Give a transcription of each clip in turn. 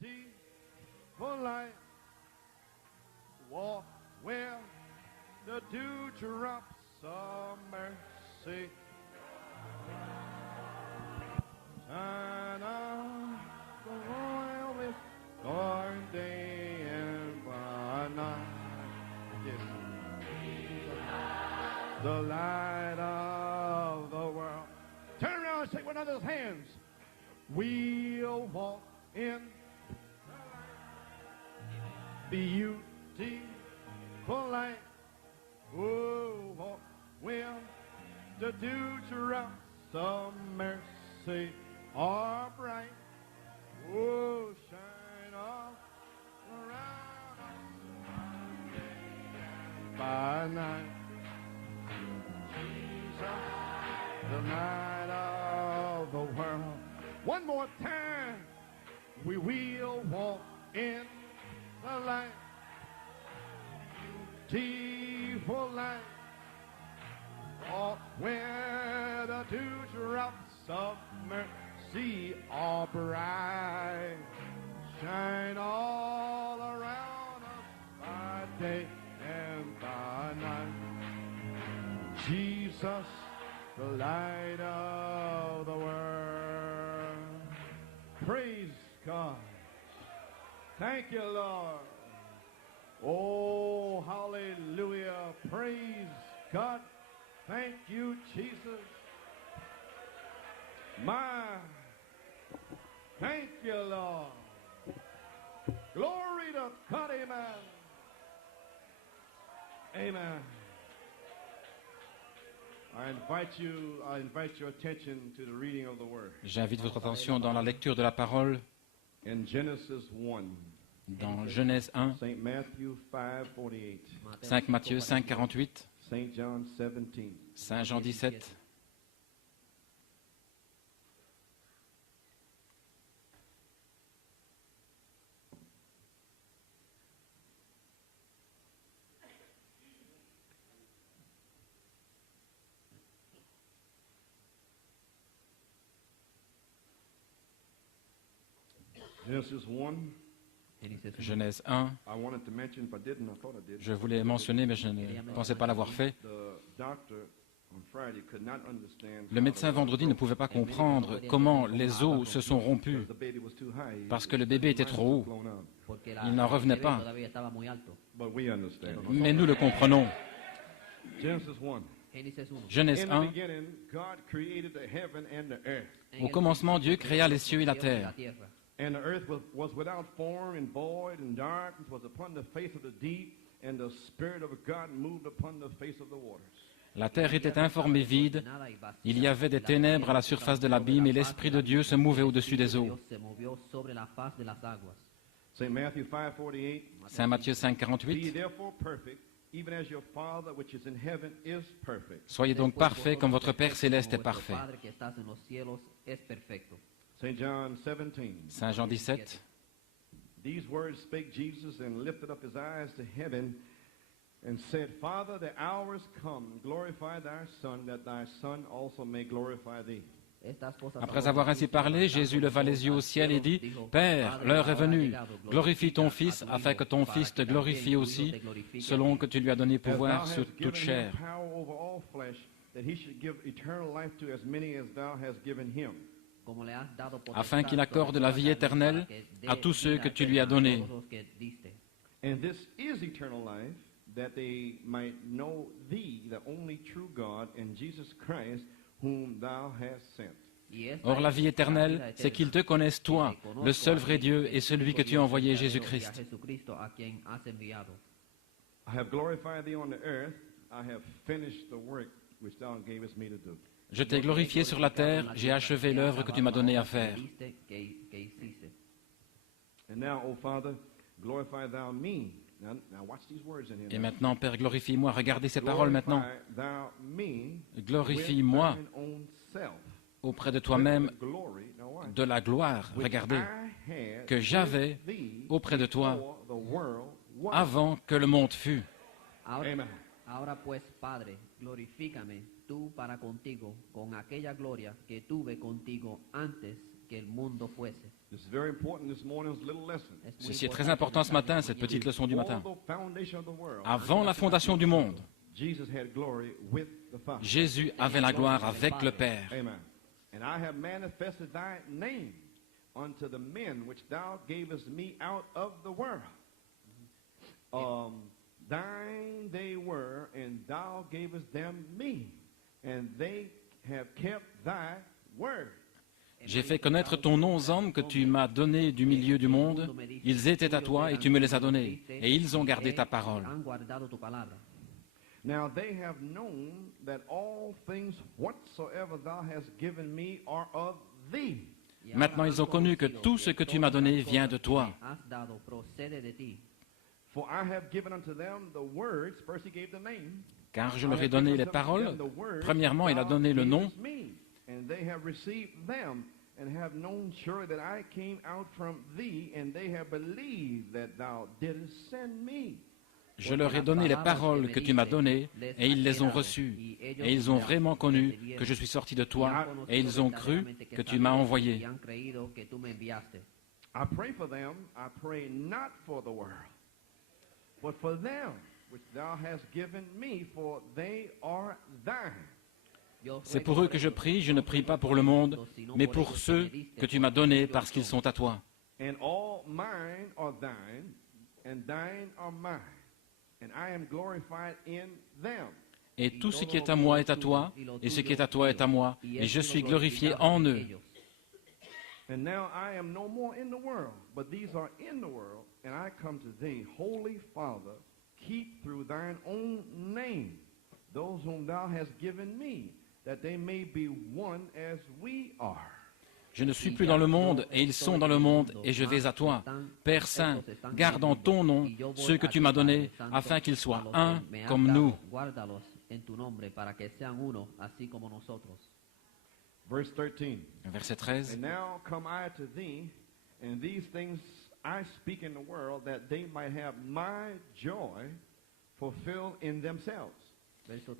beautiful light. Walk where the dewdrops of mercy shine on the royal with our day and by night. Yes. The light of the world. Turn around and shake one another's hands. We'll walk in beautiful light. Oh, walk when the dewdrops of mercy are bright. Oh, shine all around us by night. Jesus, the light of the world. One more time, we will walk in the light, beautiful light. Walk where the dewdrops of mercy are bright. Shine all around us by day and by night. Jesus, the light of the world. Praise God. Thank you, Lord. Oh, hallelujah. Praise God. Thank you, Jesus. My, thank you, Lord. Glory to God, amen. Amen. J'invite votre attention dans la lecture de la parole dans Genèse 1, 5 Matthieu 5, 48, Saint Jean 17, Genèse 1. Je voulais mentionner, mais je ne pensais pas l'avoir fait. Le médecin vendredi ne pouvait pas comprendre comment les os se sont rompus parce que le bébé était trop haut. Il n'en revenait pas. Mais nous le comprenons. Genèse 1. Au commencement, Dieu créa les cieux et la terre. And the earth was without form and void, and darkness was upon the face of the deep, and the Spirit of God moved upon the face of the waters. La terre était informe et vide, il y avait des ténèbres à la surface de l'abîme, et l'Esprit de Dieu se mouvait au-dessus des eaux. Saint Matthieu 5, 48. Soyez donc parfaits comme votre Père céleste est parfait. Saint Jean 17. These words spake Jesus and lifted up his eyes to heaven and said, Father, the hour is come, glorify thy Son, that thy Son also may glorify thee. Après avoir ainsi parlé, Jésus leva les yeux au ciel et dit, Père, l'heure est venue, glorifie ton Fils, afin que ton Fils te glorifie aussi, selon que tu lui as donné pouvoir sur toute chair, afin qu'il accorde la vie éternelle à tous ceux que tu lui as donnés. That they might know thee, the only true God, and Jesus Christ, whom thou hast sent. Or la vie éternelle, c'est qu'ils te connaissent toi, le seul vrai Dieu et celui que tu as envoyé, Jésus-Christ. Je t'ai glorifié sur la terre, j'ai achevé l'œuvre que tu m'as donnée à faire. Et maintenant, Père, glorifie-moi. Regardez ces paroles maintenant. Glorifie-moi auprès de toi-même de la gloire, regardez, que j'avais auprès de toi avant que le monde fût. Ahora pues, Padre, glorifícame tú para contigo con aquella gloria que tuve contigo antes que el mundo fuese. This is very important this morning's little lesson. Es muy Ceci est très importante important ce matin, cette petite leçon du matin. Before the foundation of the world, Avant la fondation du monde, Jesus had glory with the Father. Jésus avait la gloire avec le Père. Amen. And I have manifested thy name unto the men which thou gavest me out of the world. Thine they were, and thou gavest them me, and they have kept thy word. J'ai fait connaître ton nom aux hommes que tu m'as donnés du milieu du monde. Ils étaient à toi et tu me les as donnés. Et ils ont gardé ta parole. Now they have known that all things whatsoever thou hast given me are of thee. Maintenant, ils ont connu que tout ce que tu m'as donné vient de toi. For I have given unto them the words. First he gave the name. Car je leur ai donné les paroles. Premièrement, il a donné le nom. And they have received them, and have known surely that I came out from thee, and they have believed that thou didst send me. Je leur ai donné les paroles que tu m'as données, et ils les ont reçues. Et ils ont vraiment connu que je suis sorti de toi, et ils ont cru que tu m'as envoyé. I pray for them, I pray not for the world, but for them which thou hast given me, for they are thine. C'est pour eux que je prie, je ne prie pas pour le monde, mais pour ceux que tu m'as donnés parce qu'ils sont à toi. And all mine are thine, and thine are mine, and I am glorified in them. Et tout ce qui est à moi est à toi, et ce qui est à toi est à moi, et je suis glorifié en eux. And now I am no more in the world, but these are in the world, and I come to thee, Holy Father, keep through thine own name those whom thou hast given me, that they may be one as we are. Je ne suis plus dans le monde, et ils sont dans le monde, et je vais à toi. Père Saint, garde en ton nom ceux que tu m'as donnés, afin qu'ils soient un comme nous. Verse 13. Verset 13. And now come I to thee, and these things I speak in the world, that they might have my joy fulfilled in themselves.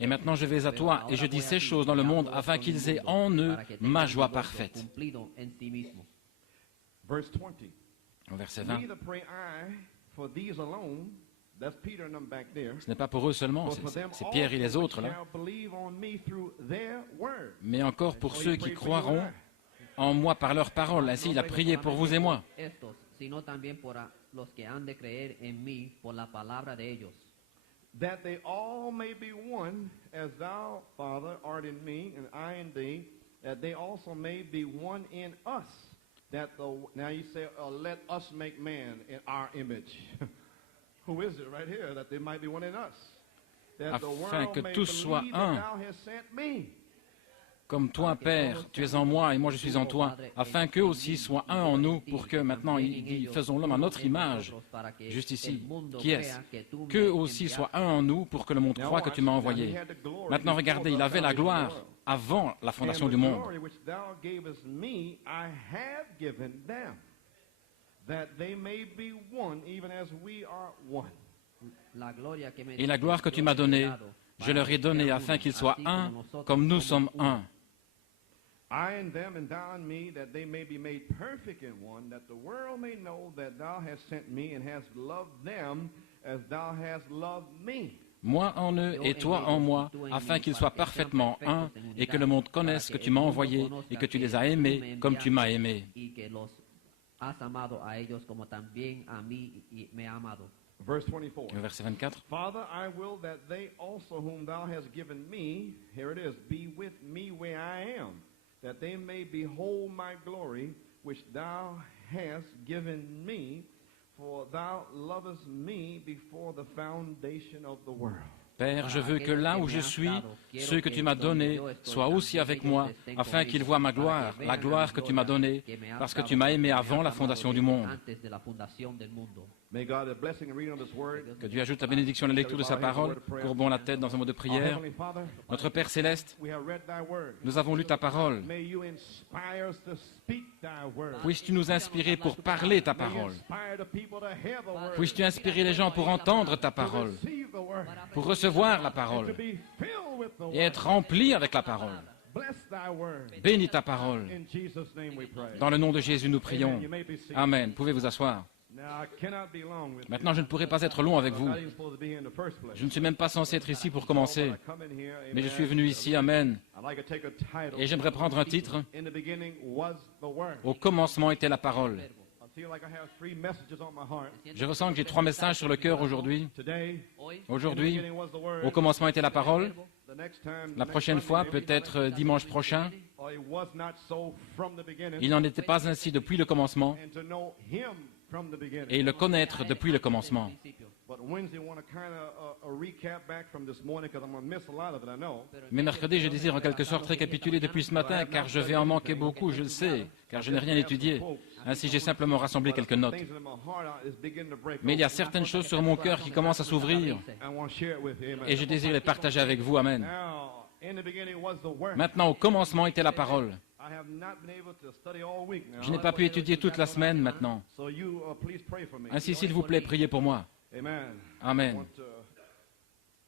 Et maintenant je vais à toi, et je dis ces choses dans le monde, afin qu'ils aient en eux ma joie parfaite. Verse 20. Verset 20. Neither pray I for these alone, that's Peter and them back there, Ce n'est pas pour eux seulement, but for them c'est Pierre et les also autres which là, shall believe on me through their word. mais encore pour ceux qui croiront en moi par leur parole. Ainsi il a prié pour vous et moi. Sino también por los que han de creer en mí por la palabra de ellos. That they all may be one, as thou, Father, art in me, and I in thee, that they also may be one in us. Now you say, let us make man in our image. Who is it right here? That they might be one in us. That the Afin world que may tous soient believe un. that thou hast sent me. Comme toi, Père, tu es en moi et moi je suis en toi, afin qu'eux aussi soient un en nous, pour que maintenant il dit, faisons l'homme à notre image, juste ici. Qui est-ce? Qu'eux aussi soient un en nous, pour que le monde croie que tu m'as envoyé. Maintenant, regardez, il avait la gloire avant la fondation du monde. Et la gloire que tu m'as donnée, je leur ai donnée afin qu'ils soient un, comme nous sommes un. I in them and thou in me, that they may be made perfect in one, that the world may know that thou hast sent me and hast loved them as thou hast loved me. Moi en eux et toi en moi, afin qu'ils soient parfaitement un, et que le monde connaisse que tu m'as envoyé et que tu les as aimés comme tu m'as aimé. Verse 24. Verset 24. Father, I will that they also whom thou hast given me, here it is, be with me where I am, that they may behold my glory, which thou hast given me, for thou lovest me before the foundation of the world. Père, je veux que là où je suis, ceux que tu m'as donnés soient aussi avec moi, afin qu'ils voient ma gloire, la gloire que tu m'as donnée, parce que tu m'as aimé avant la fondation du monde. Que Dieu ajoute la bénédiction à la lecture de sa parole. Courbons la tête dans un mot de prière. Notre Père céleste, nous avons lu ta parole. Puisses-tu nous inspirer pour parler ta parole? Puisses-tu inspirer les gens pour entendre ta parole, pour recevoir recevoir la and to parole be filled with the et word. être rempli avec la parole. Bless thy word. Bénis ta parole. In Jesus' name we pray. Dans le nom de Jésus, nous prions. Amen. You may be seated. Amen. Pouvez vous asseoir. Now, I cannot be long with Maintenant, je ne pourrai pas être long avec you. vous. I'm not even supposed to be here in the first place. Je ne suis même pas censé être ici pour commencer. But I come in here, Mais je amen. suis venu ici, Amen. I'd like to take a title. Et j'aimerais prendre un titre. In the beginning was the word. Au commencement était la parole. I feel like I have 3 messages on my heart. Je ressens que j'ai 3 messages sur le cœur aujourd'hui. Today, Aujourd'hui, in the beginning was the word. au commencement était la parole. The next time, La the prochaine next fois, Sunday, peut-être dimanche prochain, or it was not so from the beginning. il n'en était pas ainsi depuis le commencement And to know him from the beginning. et le connaître depuis le commencement. But Wednesday, I want to kind of recap back from this morning because I'm going to miss a lot of it, I know. Mais mercredi, je désire en quelque sorte récapituler depuis ce matin, car je vais en manquer beaucoup, je le sais, car je n'ai rien étudié. Ainsi, j'ai simplement rassemblé quelques notes. Things in my heart is beginning to break Mais il y a open. certaines choses sur mon cœur qui commencent à s'ouvrir, I want to share it with you. Amen. et je désire les partager avec vous. Amen. Now, in the beginning was the word. Maintenant, au commencement était la parole. I have not been able to study all week now. Je n'ai pas pu étudier toute la semaine maintenant. So you please pray for me. Ainsi, s'il vous plaît, priez pour moi. Amen. I Amen. want to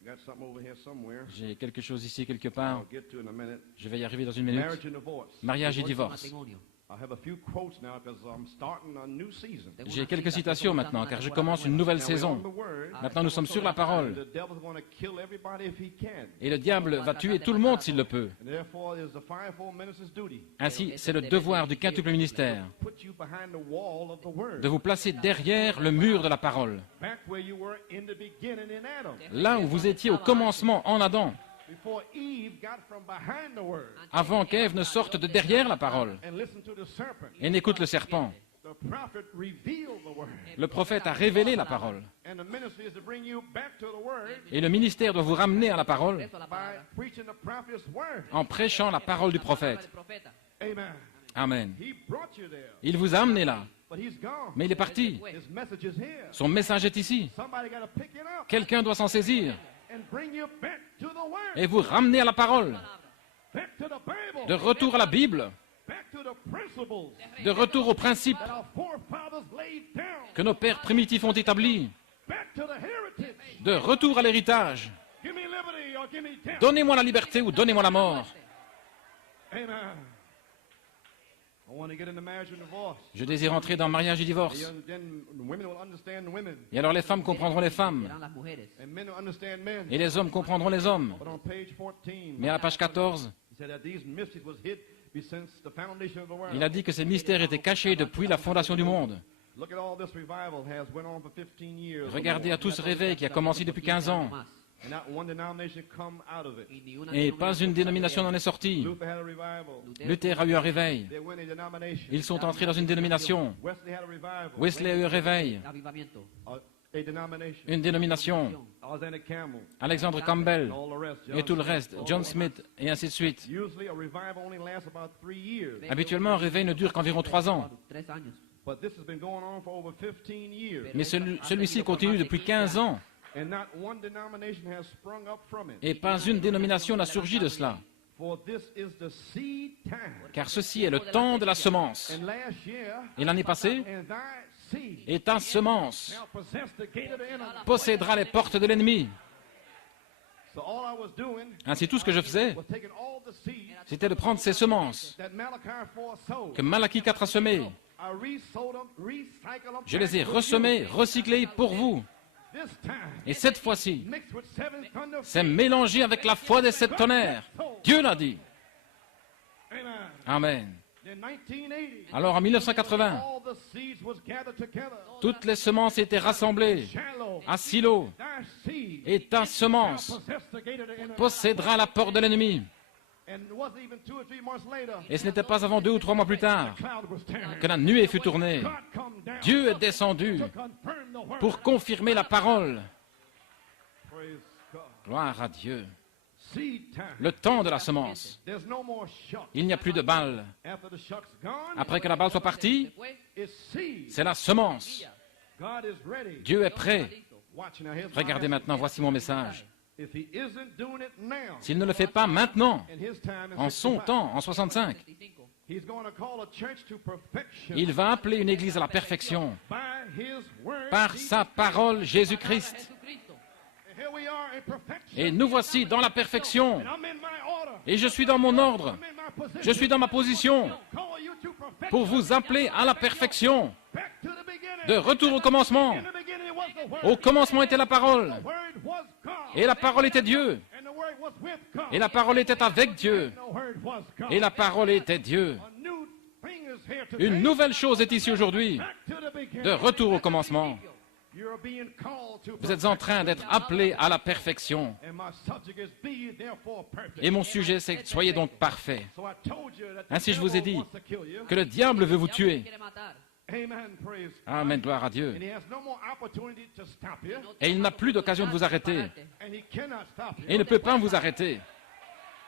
got something over here somewhere. J'ai quelque chose ici quelque part. I'll get to in a minute. Je vais y arriver dans une minute. Marriage and divorce. Mariage et divorce. I have a few quotes now because I'm starting a new season. J'ai quelques citations maintenant, car je commence une nouvelle Now, we're saison. on the word. Maintenant, nous sommes sur la parole. The devil's going to kill everybody if he can. Et le diable va tuer tout le monde s'il le peut. And therefore, it is the fivefold minister's duty Ainsi, c'est le devoir du quintuple ministère to put you behind the wall of the word. de vous placer derrière le mur de la parole. Back where you were in the beginning in Adam. Là où vous étiez au commencement en Adam, Before Eve got from behind the word avant qu'Ève ne sorte de derrière la parole and listened to the serpent. et n'écoute le serpent. The prophet revealed the word. Le prophète a révélé la parole. And the ministry is to bring you back to the word Et le ministère doit vous ramener à la parole by preaching the prophet's word. en prêchant la parole du prophète. Amen. Amen. He brought you there, Il vous a amené là, but he's gone. mais il est parti. His message is here. Son message est ici. Somebody got to pick it up Quelqu'un doit s'en saisir and bring you back to the word. et vous ramener à la parole. Back to the Bible. De retour à la Bible, Back to the principles de retour aux principes that our forefathers laid down. que nos pères primitifs ont établis, Back to the heritage. de retour à l'héritage. Give me liberty or give me death. Donnez-moi la liberté ou donnez-moi la mort. Amen. I want to get into marriage and divorce. Je désire entrer dans mariage et divorce. Then women will understand women, Et alors les femmes comprendront les femmes, and men will understand men. et les hommes comprendront les hommes. But on page 14, Mais à la page 14, he said that these mysteries was hid since the foundation of the world. il a dit que ces mystères étaient cachés depuis la fondation du monde. Look at all this revival has went on for 15 years. or Regardez more. à tout ce réveil qui a commencé depuis 15 ans. And not one denomination come out of it. Et pas une dénomination n'en est sortie. Luther had a revival. Luther a eu un réveil. They went in a denomination. Ils sont entrés dans une dénomination. Wesley had a revival. Wesley a eu un réveil. A denomination. Une dénomination. Alexander Campbell. Alexandre Campbell And all the rest. et tout le reste. John Smith et ainsi de suite. Usually a revival only lasts about 3 years. Habituellement, un réveil ne dure qu'environ 3 ans. But this has been going on for over 15 years. Mais celui-ci continue depuis 15 ans. And not one denomination has sprung up from it. Et pas une dénomination n'a surgi de cela. For this is the seed time. Car ceci est le temps de la semence. And last year, Et l'année passée, and thy seed et ta semence now possess the gate of the enemy. possédera les portes de l'ennemi. So all I was doing Ainsi, tout ce que je faisais, was taking all the seeds c'était de prendre ces semences that Malachi 4 sowed. que Malachie 4 a semées. I re-sowed them, recycled them. Je les ai back to ressemées, you. recyclées pour vous. This time, Et cette fois-ci, mixed with 7 thunder c'est mélangé avec la foi des 7 tonnerres. Dieu l'a dit. Amen. Amen. In 1980, Alors en 1980, all the seeds was gathered together. toutes les semences étaient rassemblées Shallow, à Silo. thy seed Et ta now semence possess the gate of the enemy. possédera la porte de l'ennemi. And it wasn't even 2 or 3 months later, Et ce n'était pas avant 2 ou 3 mois plus tard cloud was tearing. que la nuée fut tournée. God come down Dieu est descendu to confirm the word. pour confirmer la parole. Praise God. Gloire à Dieu. Seed time. Le temps de la semence. There's no more shock. Il n'y a plus de balles. After the shock's gone, Après que la balle soit partie, it's seed. c'est la semence. God is ready. Dieu est prêt. Watch now. Here's my Regardez message. maintenant, voici mon message. If he isn't doing it now, S'il ne le fait pas maintenant, in his time, in en son 65, temps, en 65, he's going to call a church to perfection il va appeler une église à la perfection by his word. par sa parole Jésus-Christ. And here we we are in perfection. Et nous voici dans la perfection. And I'm in my order. Et je suis dans mon ordre. I'm in my position. Je suis dans ma position Call you to perfection. pour vous appeler à la perfection. Back to the beginning. De retour au commencement. In the beginning was the Word. Au commencement était la parole. The Word was God. Et la parole était Dieu. And the Word was with God. Et la parole était avec Dieu. And the Word was God. Et la parole était Dieu. A new thing is here today. Une nouvelle chose est ici aujourd'hui. Back to the beginning. De retour au commencement. You're being called to Vous êtes en train d'être appelés à la perfection. And my subject is be therefore perfect. Et mon sujet, c'est soyez donc parfaits. So I told you that the Ainsi, je vous ai devil dit wants to kill you. que le diable veut vous tuer. Amen. Praise God. Amen, gloire à Dieu. And he has no more opportunity to stop you. Et il n'a plus d'occasion de vous arrêter. And he cannot stop you. Et il ne peut pas vous arrêter.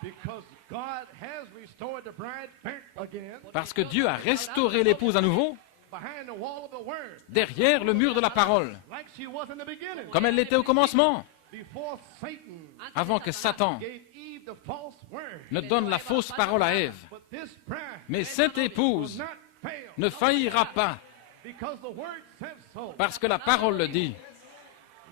Because God has restored the bride back again Parce que Dieu a restauré l'épouse à nouveau behind the wall of the word. derrière le mur de la parole, Like she was in the beginning. comme elle l'était au commencement, Before Satan avant que Satan gave Eve the false word. ne donne la fausse parole à Ève. But this bride Mais cette will épouse not fail. ne faillira pas, Because the word says so. parce que la parole le dit.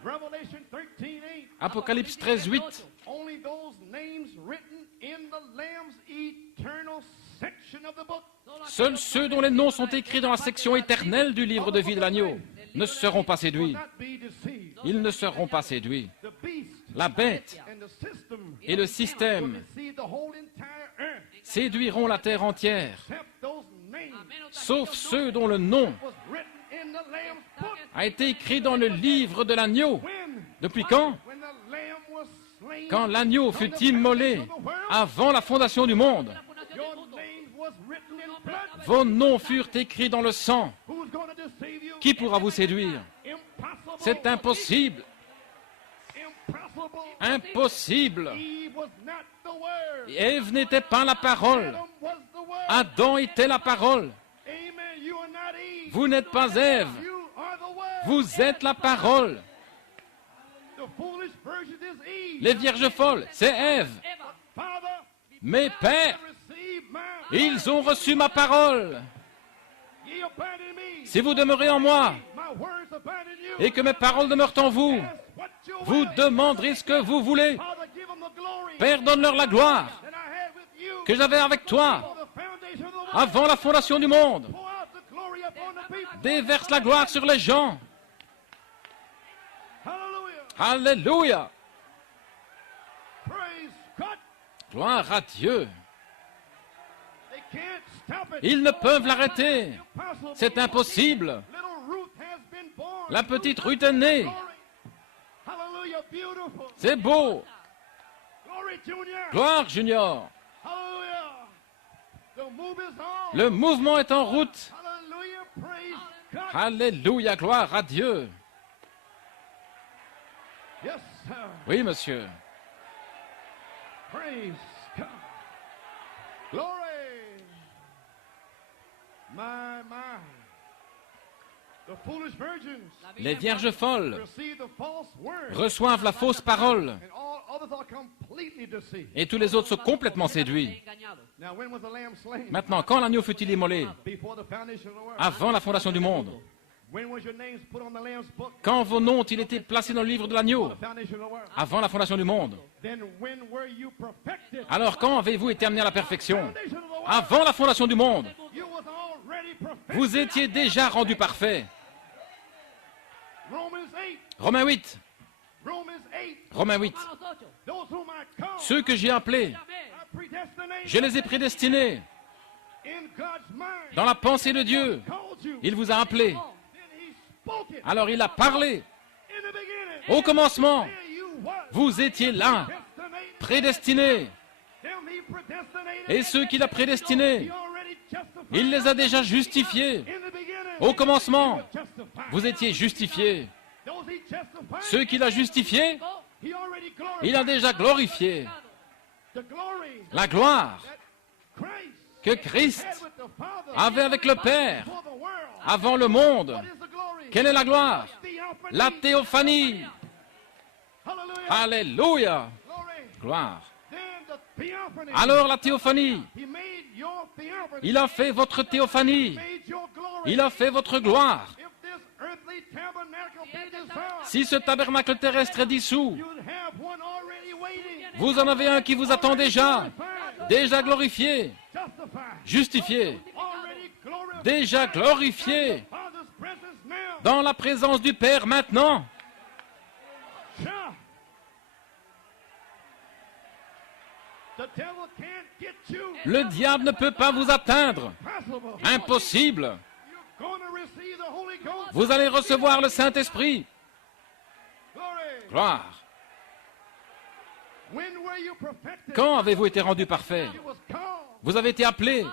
Revelation 13:8. Apocalypse 13, 8. Only those names written in the Lamb's eternal section of the book. Seuls ceux dont les noms sont écrits dans la section éternelle du livre de vie de l'agneau ne seront pas séduits. Not be deceived. Ils ne seront pas séduits. The beast La bête and the system et le will système deceive the whole entire earth. séduiront la terre entière, Except those names sauf ceux dont le nom was written in the Lamb's book. a été écrit dans le livre de l'agneau. When? Depuis quand? When the Lamb was slain. Quand l'agneau fut immolé avant la fondation du monde. Your name was written in blood. Vos noms furent écrits dans le sang. Who's going to deceive you? Qui pourra vous séduire? Impossible. C'est impossible. Impossible. Impossible. Eve was not the word. Ève n'était pas la parole. Adam was the word. Adam était la parole. Amen. You are not Eve. Vous n'êtes pas Ève. You are the word. Vous êtes la parole. The foolish virgin is Eve. Les vierges folles, c'est Ève. Father, Mes pères, receive my ils ont reçu ma parole. Ye abide in me. Si vous demeurez en moi My words abide in you. et que mes paroles demeurent en vous, Ask what you vous will. demanderez ce que vous voulez. Father, give them the glory Père, donne-leur la gloire that I had with you que j'avais avec toi before the foundation of the world. avant la fondation du monde. Pour out the glory upon the people. Déverse la gloire sur les gens. Hallelujah. Alléluia. Praise God. Gloire à Dieu. They can't stop it. Ils ne peuvent l'arrêter. Impossible. C'est impossible. Little Ruth has been born. La petite Ruth est née. Glory. Hallelujah. Beautiful. C'est beau. Glory, Junior. Gloire, Junior. Hallelujah. The move is on. Le mouvement est en route. Hallelujah. Praise God. Alléluia. Gloire à Dieu. Yes, sir. Oui, monsieur. Praise God. Glory. My. The foolish virgins Les vierges folles receive the false word. reçoivent la fausse parole And all others are completely deceived. et tous les autres sont complètement séduits. Now, when was the lamb slain? Maintenant, quand l'agneau fut-il immolé? Before the foundation of the world. Avant la fondation du monde. When was your names put on the lamb's book? Quand vos noms ont-ils été placés dans le livre de l'agneau? The foundation of the world. Avant la fondation du monde. Then when were you perfected? Alors quand avez-vous été amené à la perfection? Foundation of the world. Avant la fondation du monde. You was already perfected. Vous étiez déjà rendu parfait. Romans 8. Romains 8. Romans 8. Romains 8. Those whom I called, Ceux que j'ai appelés, I predestinated je les ai prédestinés. in God's mind. Dans la pensée de Dieu, Called you. il vous a appelés. Then he spoke it. Alors il a parlé. In the beginning. Au commencement, There you was. vous étiez là, Predestinated. prédestinés. Them he predestinated. Et ceux qu'il a prédestinés, He already justified. il les a déjà justifiés. In the beginning. Au commencement, Justified. vous étiez justifiés. Those he justified. Ceux qu'il a justifiés, He already glorified. il a déjà glorifié. The glory La gloire that Christ que Christ had with the Father avait avec le Père for the world. avant le monde. What is the glory? Quelle est la gloire? Theophany. La théophanie. Hallelujah. Alléluia. Glory. Gloire. Then the theophany. Alors la théophanie. He made your theophany. Il a fait votre théophanie. Made your glory. Il a fait votre gloire. If this earthly tabernacle be dissolved, Si ce tabernacle terrestre est dissous, you'd have Vous en avez un qui vous attend déjà glorifié, justifié, déjà glorifié, dans la présence du Père maintenant. Le diable ne peut pas vous atteindre. Impossible. Vous allez recevoir le Saint-Esprit. Gloire. Quand avez-vous été rendu parfait? Vous avez été appelé,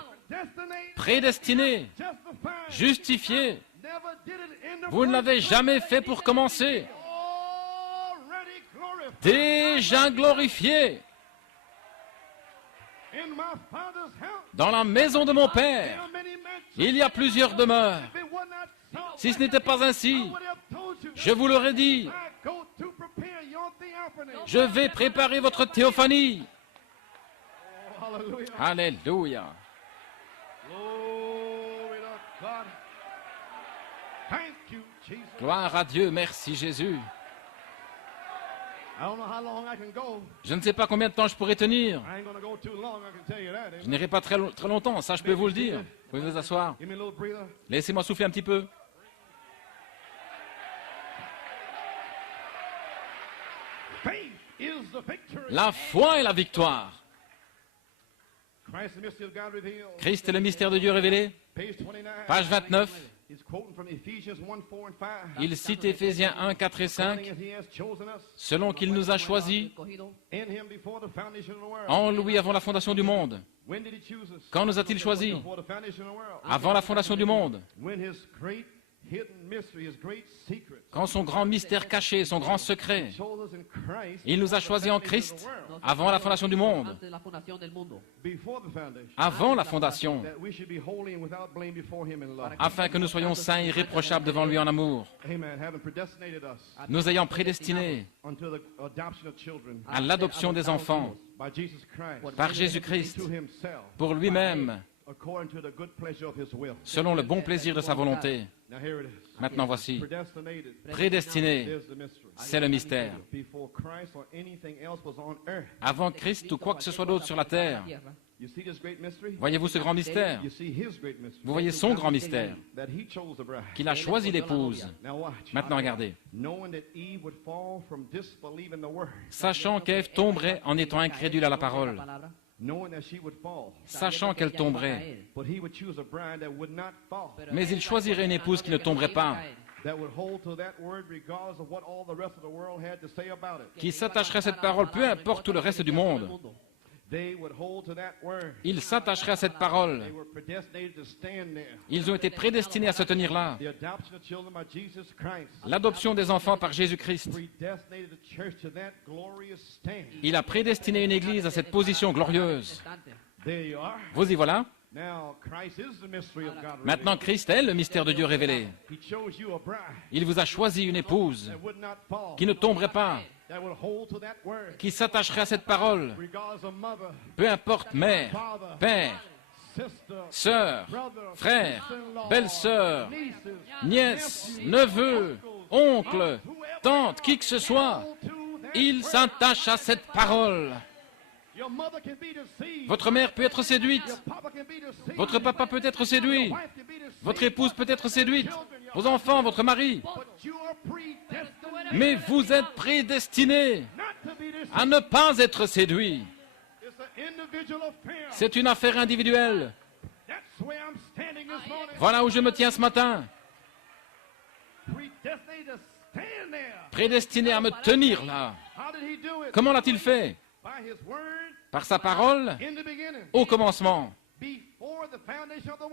prédestiné, justifié. Vous ne l'avez jamais fait pour commencer. Déjà glorifié. Dans la maison de mon Père, il y a plusieurs demeures. Si ce n'était pas ainsi, je vous l'aurais dit. Je vais préparer votre théophanie. Alléluia. Gloire à Dieu, merci Jésus. Je ne sais pas combien de temps je pourrai tenir. Je n'irai pas très longtemps, ça je peux vous le dire. Vous pouvez vous asseoir. Laissez-moi souffler un petit peu. La foi est la victoire. Christ est le mystère de Dieu révélé. Page 29. Il cite Éphésiens 1, 4 et 5. Selon qu'il nous a choisis en lui avant la fondation du monde. Quand nous a-t-il choisis? Avant la fondation du monde. Quand son grand mystère caché, son grand secret, il nous a choisis en Christ avant la fondation du monde. Avant la fondation, afin que nous soyons saints et irréprochables devant lui en amour, nous ayant prédestinés à l'adoption des enfants par Jésus-Christ pour lui-même, selon le bon plaisir de sa volonté. Maintenant voici, prédestiné, c'est le mystère. Avant Christ ou quoi que ce soit d'autre sur la terre, voyez-vous ce grand mystère? Vous voyez son grand mystère, qu'il a choisi l'épouse. Maintenant regardez. Sachant qu'Ève tomberait en étant incrédule à la parole. Sachant qu'elle tomberait. Mais il choisirait une épouse qui ne tomberait pas, qui s'attacherait à cette parole, peu importe tout le reste du monde. Ils s'attacheraient à cette parole. Ils ont été prédestinés à se tenir là. L'adoption des enfants par Jésus-Christ. Il a prédestiné une église à cette position glorieuse. Vous y voilà. Maintenant, Christ est le mystère de Dieu révélé. Il vous a choisi une épouse qui ne tomberait pas, qui s'attacherait à cette parole, peu importe mère, père, sœur, frère, belle-sœur, nièce, neveu, oncle, tante, qui que ce soit, il s'attache à cette parole. Votre mère peut être séduite, votre papa peut être séduit, votre épouse peut être séduite, vos enfants, votre mari. Mais vous êtes prédestinés à ne pas être séduits. C'est une affaire individuelle. Voilà où je me tiens ce matin. Prédestiné à me tenir là. Comment l'a-t-il fait? Par sa parole, au commencement,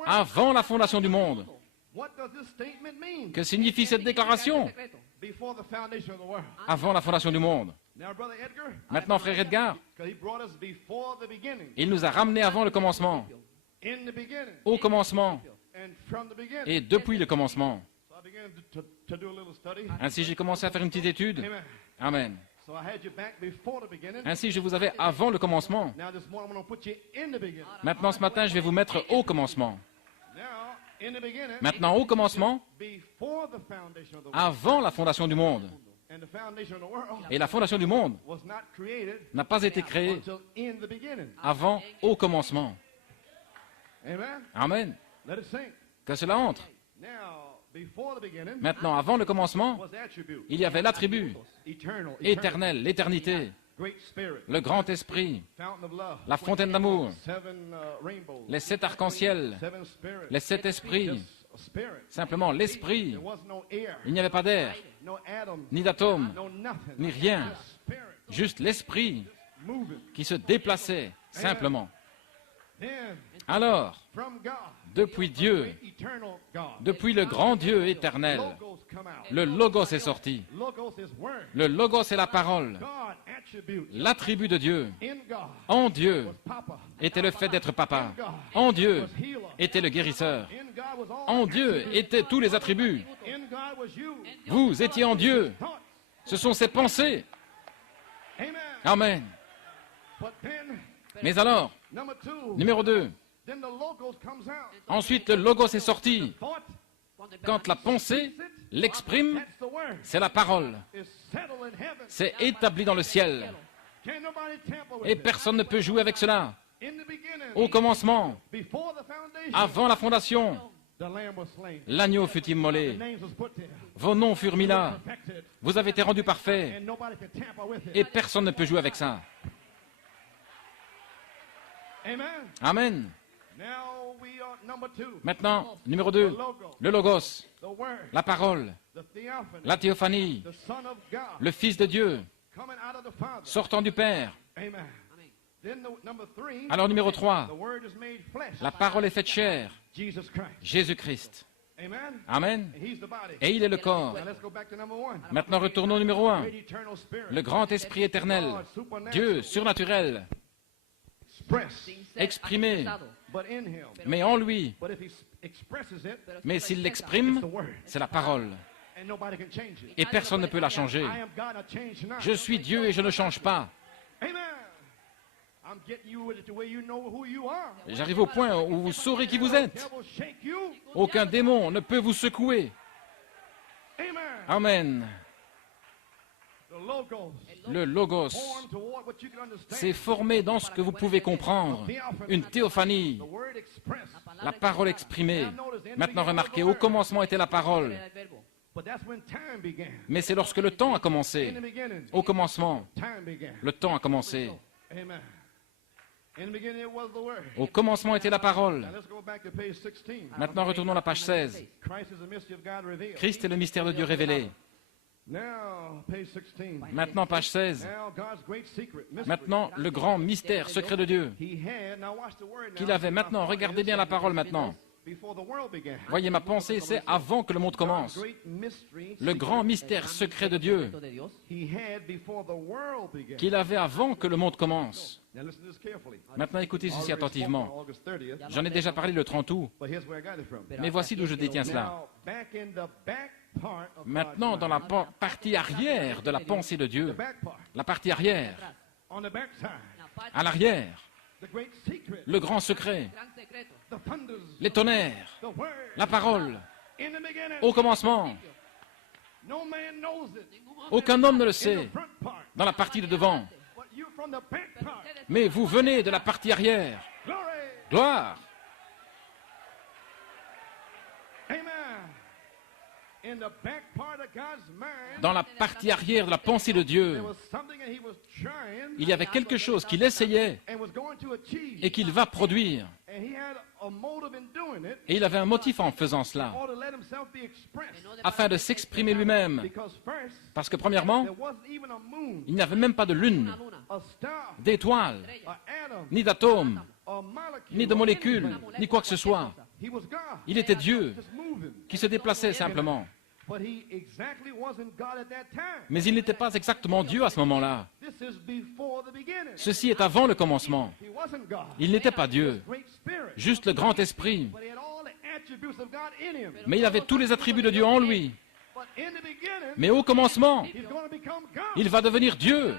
avant la fondation du monde. Que signifie cette déclaration? Avant la fondation du monde. Maintenant, frère Edgar, il nous a ramenés avant le commencement, au commencement, et depuis le commencement. Ainsi, j'ai commencé à faire une petite étude. Amen. Ainsi, je vous avais avant le commencement. Maintenant, ce matin, je vais vous mettre au commencement. Maintenant, au commencement, avant la fondation du monde. And the foundation of the world Et la fondation du monde was not created n'a pas été créée until in the beginning. avant, au commencement. Amen. Amen. Let it sink. Que cela entre. Now, before the beginning Maintenant, avant le commencement, was the attribute. il y avait l'attribut Eternal. éternel, l'éternité, Great spirit. le grand esprit, Fountain of love. la fontaine d'amour, Seven rainbows. les 7 arcs-en-ciel, Seven spirits. les 7 esprits, Just a spirit. simplement l'esprit. There was no air. Il n'y avait pas d'air, No atoms. ni d'atomes, No nothing. ni rien, Just spirit. juste l'esprit Moving. qui se déplaçait simplement. Then, Alors, from God. depuis Dieu, Great eternal God. depuis le grand Dieu éternel, Logos come out. le Logos est sorti. Logos is word. Le Logos est la parole. God attribute. L'attribut de Dieu In God en Dieu was Papa. était le fait d'être papa. En Dieu était le guérisseur. In God was all. En Dieu étaient tous les attributs. In God was you. Vous étiez en Dieu. Thoughts. Ce sont ses pensées. Amen. Amen. But then, Mais alors, number two. numéro 2, Then the logos comes out. ensuite le Logos est sorti. Thought. Quand la pensée l'exprime, That's the word. c'est la parole. It's settled in heaven. C'est établi dans le ciel. Can nobody tamper with Et it? personne ne peut jouer avec cela. In the beginning, Au commencement, before the foundation, avant la fondation, the lamb was slain. l'agneau fut The immolé. names was put there. Vos noms furent mis là. Perfected. Vous avez été rendus parfaits. And nobody can tamper with it. Et personne ne peut jouer avec ça. Amen. Amen. Now we are number two. Maintenant, numéro The 2, logo, le Logos, the word, la parole, the theophany, la théophanie, the Son of God, le Fils de Dieu, coming out of the Father. sortant du Père. Amen. Then the number three, Alors numéro 3, the word is made flesh. la parole est faite chair, Jesus Christ. Jésus-Christ. Amen. Amen. And he's the body. Et il est le corps. Now let's go back to number one. Maintenant retournons au numéro 1, Great eternal spirit. le grand esprit éternel, Dieu surnaturel, Express. exprimé, But in him. mais en lui. But if he expresses it, Mais s'il it's l'exprime, the word. c'est la parole. And nobody can change it. Et personne ne peut la changer. I am God, I change not. Je suis Dieu et je ne change pas. Amen. I'm getting you to where you know who you are. J'arrive au point où vous saurez qui vous êtes. Devil shake you. Aucun démon ne peut vous secouer. Amen. Amen. The logos Le Logos formed toward what you can understand. s'est formé dans ce que vous pouvez comprendre. Une théophanie, The word express. la parole exprimée. Maintenant remarquez, au commencement était la parole. But that's when time began. Mais c'est lorsque le temps a commencé. In the beginning, Au commencement, time began. le temps a commencé. Amen. In the beginning, it was the word. Au commencement était la parole. Now let's go back to page 16. Maintenant retournons à la page 16. Christ is the mystery of God revealed. Christ est le mystère de Dieu révélé. Now, page 16. Maintenant page 16. Now, God's great secret, mystery. Maintenant le grand mystère secret de Dieu He had, now watch the word now. qu'il avait. Maintenant, regardez bien la parole maintenant. Before the world began. Voyez, ma pensée, c'est avant que le monde commence. Great mystery Le grand mystère secret de Dieu he had before the world began. qu'il avait avant que le monde commence. Now listen to this carefully. Maintenant, écoutez ceci Already spoken attentivement. August 30th, J'en ai déjà parlé le 30 août, but here's where I got it from. mais voici d'où je détiens cela. Now, back in the back part of Maintenant, God's dans la mind, partie arrière de la pensée de the Dieu, back part, la partie arrière, on the back side, à l'arrière, the great secret, le grand secret, the thunders, les tonnerres, the word, la parole, in the beginning. au commencement. No man knows it. Aucun homme ne le In sait the front part, dans la partie de devant, but you from the back part. mais vous venez de la partie arrière. Glory. Gloire! Amen. In the back part of God's mind, Dans la partie arrière de la pensée de Dieu, there was something that he was trying il y avait quelque chose qu'il essayait and was going to achieve. et qu'il va produire. And he had a motive in doing it Et il avait un motif en faisant cela, or to let himself be expressed. afin de s'exprimer lui-même. Because first, Parce que premièrement, there wasn't even a moon, il n'y avait même pas de lune, a star, d'étoiles, an atom, ni d'atomes, a molecule, ni de molécules, ni quoi que ce soit. He was God. Il était Dieu Just moving. qui se déplaçait simplement. But he exactly wasn't God at that time. Mais il n'était pas exactement Dieu à ce moment-là. This is before the beginning. Ceci est avant le commencement. He wasn't God. Il n'était pas Dieu, Great spirit. juste le grand esprit. But he had all the attributes of God in him. Mais il avait tous les attributs de Dieu en lui. But in the beginning, Mais au commencement, he's going to become God. il va devenir Dieu.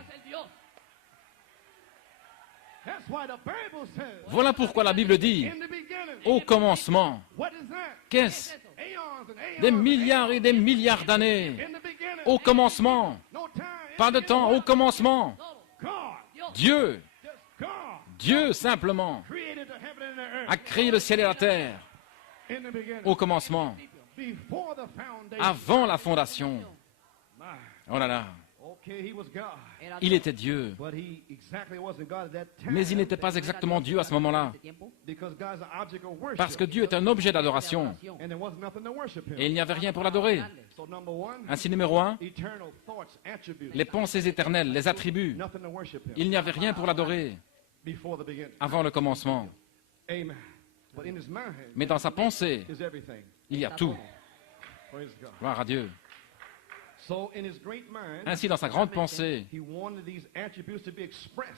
That's why the Bible says, Voilà pourquoi la Bible dit, in the beginning, au commencement, what is that? qu'est-ce? Aeons and aeons Des and milliards et des milliards aeons. d'années. In the beginning, Au commencement. Pas de temps, au commencement. Dieu, Dieu simplement, a créé le ciel et la terre. Au commencement. Avant la fondation. Oh là là. Il était Dieu. Mais il n'était pas exactement Dieu à ce moment-là. Parce que Dieu est un objet d'adoration. Et il n'y avait rien pour l'adorer. Ainsi, numéro 1, les pensées éternelles, les attributs. Il n'y avait rien pour l'adorer avant le commencement. Mais dans sa pensée, il y a tout. Gloire à Dieu. Ainsi, dans sa grande pensée,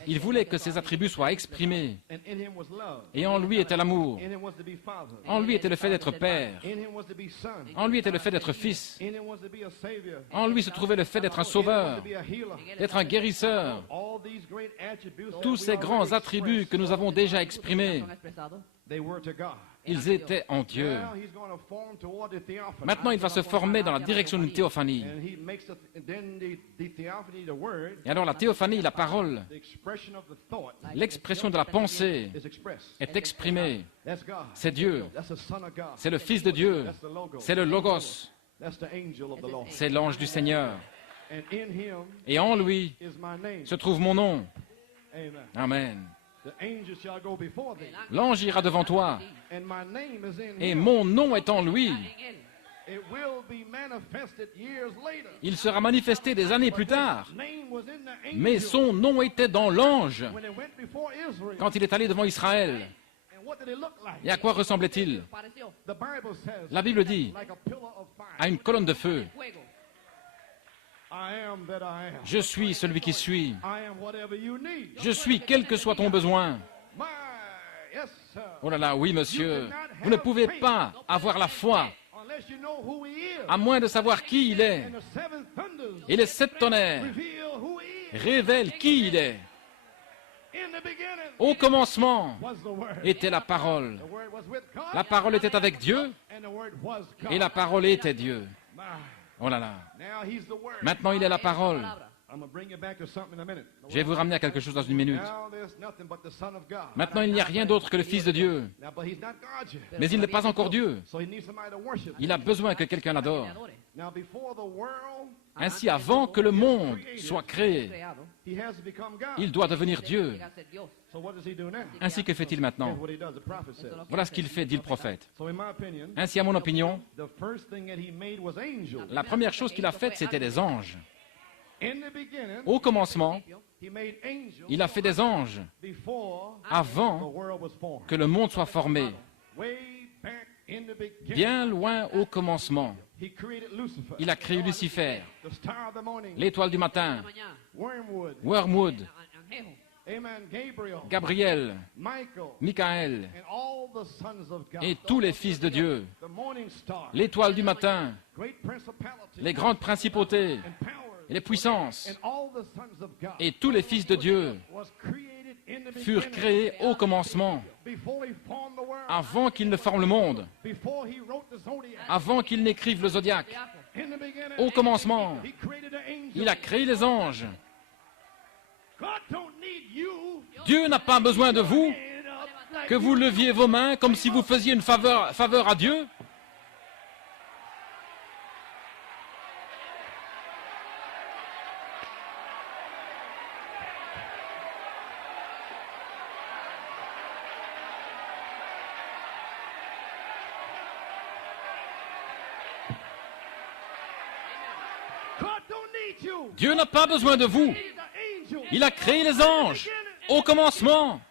il voulait que ces attributs soient exprimés. Et en lui était l'amour. En lui était le fait d'être père. En lui était le fait d'être fils. En lui se trouvait le fait d'être un sauveur, d'être un guérisseur. Tous ces grands attributs que nous avons déjà exprimés, ils étaient en Dieu. Maintenant, il va se former dans la direction d'une théophanie. Et alors, la théophanie, la parole, l'expression de la pensée est exprimée. C'est Dieu. C'est le Fils de Dieu. C'est le Logos. C'est l'ange du Seigneur. Et en lui se trouve mon nom. Amen. L'ange ira devant toi, et mon nom est en lui. Il sera manifesté des années plus tard, mais son nom était dans l'ange quand il est allé devant Israël. Et à quoi ressemblait-il? La Bible dit, à une colonne de feu. Je suis celui qui suis. Je suis quel que soit ton besoin. Oh là là, oui monsieur. Vous ne pouvez pas avoir la foi à moins de savoir qui il est. Et les 7 tonnerres révèlent qui il est. Au commencement était la parole. La parole était avec Dieu et la parole était Dieu. Oh là là. Maintenant, il est la parole. Je vais vous ramener à quelque chose dans une minute. Maintenant, il n'y a rien d'autre que le Fils de Dieu. Mais il n'est pas encore Dieu. Il a besoin que quelqu'un l'adore. Ainsi, avant que le monde soit créé, il doit devenir Dieu. Ainsi, que fait-il maintenant? Voilà ce qu'il fait, dit le prophète. Ainsi, à mon opinion, la première chose qu'il a faite, c'était des anges. Au commencement, il a fait des anges avant que le monde soit formé. Bien loin au commencement, il a créé Lucifer, l'étoile du matin, Wormwood, Gabriel, Michael et tous les fils de Dieu, l'étoile du matin, les grandes principautés et les puissances et tous les fils de Dieu furent créés au commencement, avant qu'il ne forme le monde, avant qu'il n'écrive le zodiaque. Au commencement, il a créé les anges. Dieu n'a pas besoin de vous, que vous leviez vos mains comme si vous faisiez une faveur à Dieu. Dieu n'a pas besoin de vous. Il a créé les anges au commencement.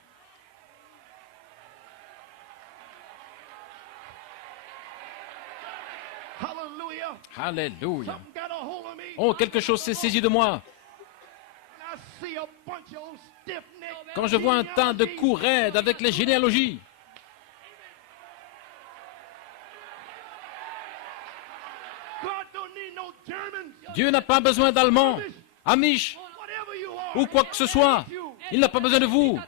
Alléluia. Oh, quelque chose s'est saisi de moi. Quand je vois un tas de coups raides avec les généalogies. Dieu n'a pas besoin d'Allemands, Amish ou quoi que ce soit. Il n'a pas besoin de vous.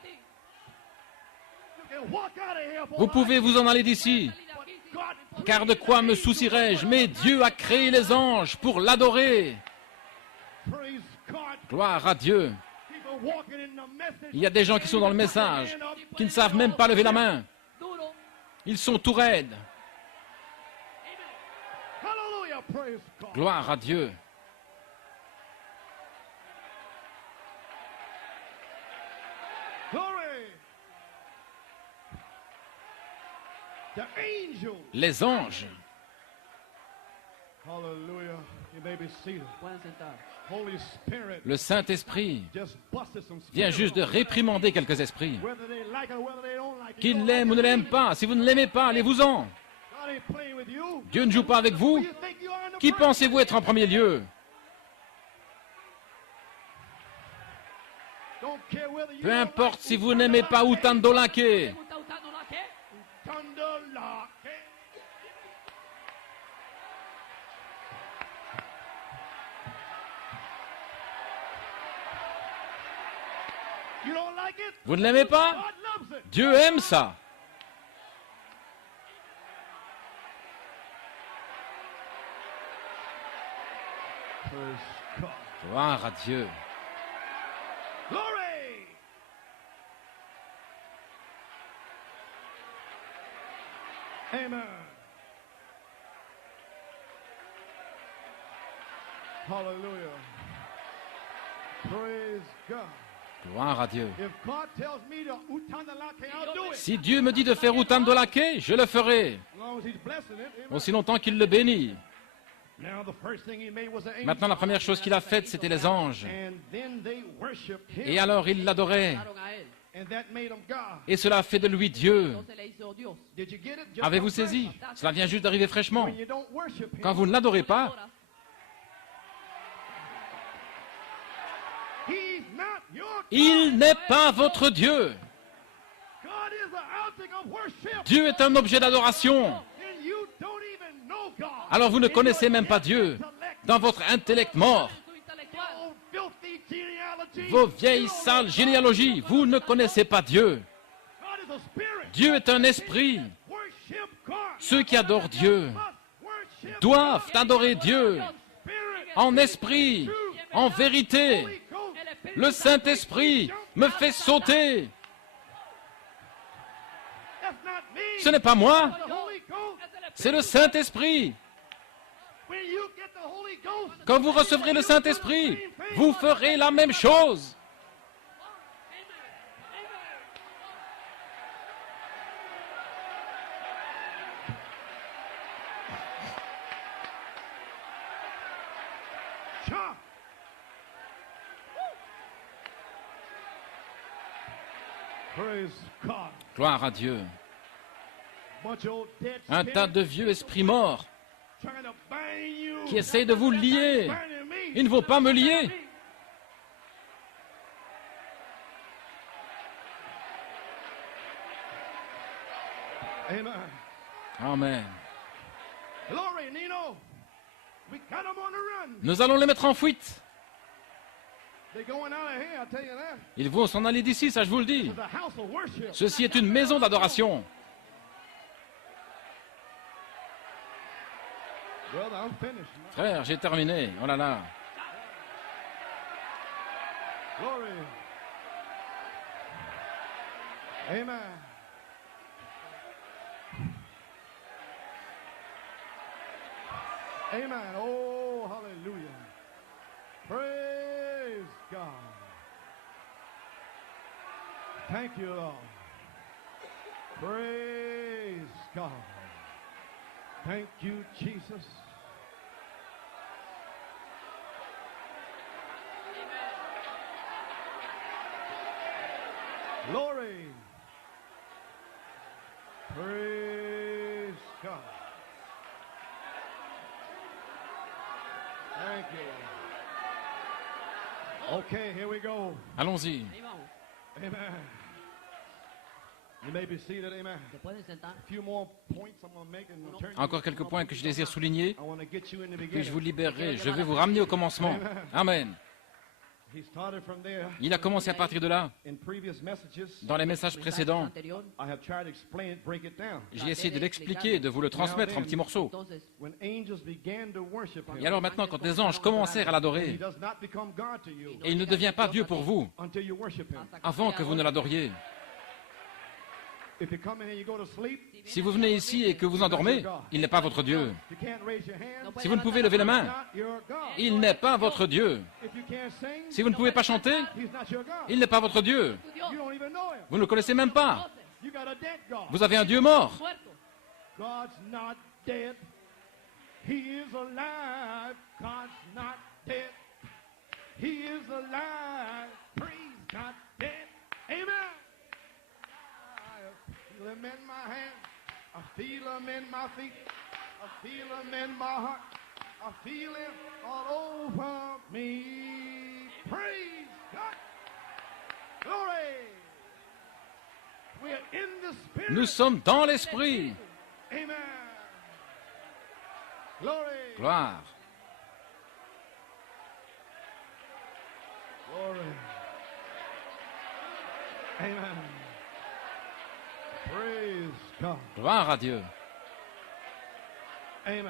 Vous pouvez vous en aller d'ici. Car de quoi me soucierais-je? Mais Dieu a créé les anges pour l'adorer. Gloire à Dieu. People walking in the message. Il y a des gens qui sont dans le message, qui ne savent même pas lever la main. duro. Ils sont tout raides. Hallelujah. Praise God. Gloire à Dieu. Glory. The angels. Les anges. Hallelujah. You may be seated. Pueden sentar. Holy Spirit Le Saint-Esprit just busted some vient spirits juste de open. réprimander quelques esprits. Whether they like it or whether they don't like it. Qu'ils l'aiment ou ne l'aiment pas, si vous ne l'aimez pas, allez-vous-en. God ain't playing with you. Dieu ne joue pas avec vous. Who you think you are in the Qui first pensez-vous être en premier lieu? Don't care whether you Peu don't importe like si vous n'aimez pas Utandolake. ¿Te gusta usando la qué? Utandolake. You don't like it? Vous ne l'aimez pas? God loves it. Dieu aime ça. Praise God. Gloire à Dieu. Glory. Amen. Hallelujah. Praise God. Gloire à Dieu. If God tells me to utandalake, I'll do it. Si Dieu me dit de faire Utandolake, je le ferai. As long as He's blessing it. Amen. Aussi longtemps qu'il le bénit. Now the first thing He made was the angels. Maintenant, la première chose qu'il a faite, c'était les anges. And then they worshiped Him. Et alors, il l'adorait. Adoraron a él. And that made Him God. Et cela a fait de lui Dieu. Entonces le hizo Dios. Did you get it? Just Avez-vous like that. saisi? Cela vient juste d'arriver fraîchement. When you don't worship Him, Quand vous ne l'adorez pas, Ahora, He's not your God. il n'est pas votre Dieu. God is an object of worship. Dieu est un objet d'adoration. And you don't even know God. Alors vous ne connaissez même pas Dieu. Dans votre intellect mort, su intelectual. Oh, filthy genealogy. vos vieilles sales généalogies, vous ne connaissez pas Dieu. God is a spirit. Dieu est un esprit. Worship God. Ceux qui adorent Dieu Must worship doivent adorer Dieu spirit. en esprit, en vérité. Holy Ghost. El Espíritu Le Saint-Esprit me fait sauter. That's not me. Ce n'est pas moi, The Holy Ghost. es el Espíritu. c'est le Saint-Esprit. When you get the Holy Ghost, Quand vous recevrez le Saint-Esprit, vous ferez la même chose. Cha. Praise God. Gloire à Dieu. Bunch of old dead Un tas de vieux esprits morts trying to bind you. qui essayent de vous lier. Binding me. Ils ne vont pas me lier. Amen. Amen. Glory, Nino. We got them on the run. Nous allons les mettre en fuite. They're going out of here, I'll tell you that. Ils vont s'en aller d'ici, ça je vous le dis. It's a house of worship. Ceci est une maison d'adoration. Brother, I'm finished. Frère, j'ai terminé. Oh là là. Glory. Amen. Amen. Oh, hallelujah. Praise God. Thank you, Lord. Praise God. Thank you, Jesus. Glory. Praise God. Thank you. Lord. Okay, here we go. Allons-y. Ahí vamos. Amen. You may be seated. Amen. ¿Se pueden sentar? A few more points I'm going to make and turn you. Encore quelques points que je désire souligner, I want to get you in the puis je vous beginning. libérerai. Je vais vous ramener au commencement. Amen. He started from there. Il a commencé à partir de là. In previous messages, Dans les messages précédents, Anterior, I have tried to explain it, break it down. j'ai essayé de l'expliquer, de vous le transmettre en petits morceaux. entonces, When angels began to worship Et him, alors maintenant, quand les anges commencèrent à he l'adorer, does not become God to you et il ne devient pas Dieu pour vous until you worship him. avant que vous ne l'adoriez. If you come in here and you go to sleep, Si vous venez ici et que vous endormez, il n'est pas votre Dieu. you can't raise your hand, Si vous ne pouvez lever la main, not your God. il n'est pas votre Dieu. If you can't sing, Si vous ne pouvez pas chanter, he's not your God. il n'est pas votre Dieu. You don't even know him. Vous ne le connaissez même pas. You got a dead God. Vous avez un Dieu mort. God's not dead. He is alive. God's not dead. He is alive. Praise not dead. Amen. I feel him in my hands. I feel him in my feet. I feel him in my heart. I feel him all over me. Praise God. Glory. We are in the Spirit. Nous sommes dans l'esprit. Amen. Glory. Gloire. Glory. Amen. Praise God. Gloire à Dieu. Amen.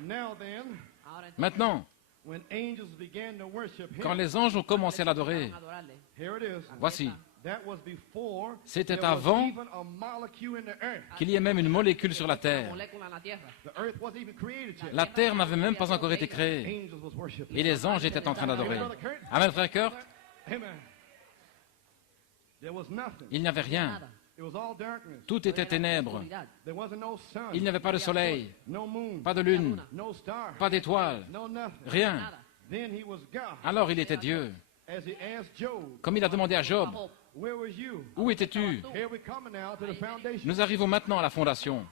Now then, ahora entonces, Maintenant, when angels began to worship quand him, les anges ont commencé à l'adorer, adorarle. here it is. voici, That was before C'était there was avant even a molecule in the earth. qu'il y ait même une molécule sur la terre. Molécula en la tierra. The earth wasn't even created yet. La terre n'avait même pas encore été créée. Angels was worshiping. Et les anges étaient en train d'adorer. Amen, frère Kurt. Amen. There was nothing. Il n'y avait rien. Nada. It was all darkness. Tout était ténèbres. Oscuridad. There wasn't no sun. Il n'y avait pas de soleil, No moon. pas de lune, No star. pas d'étoiles, No nothing. rien. Nada. Then he was God. Alors il était Dieu. As he asked Job, Comme il a demandé à Job, Job, where was you? où étais-tu? Here we come now to the foundation. Nous arrivons maintenant à la fondation.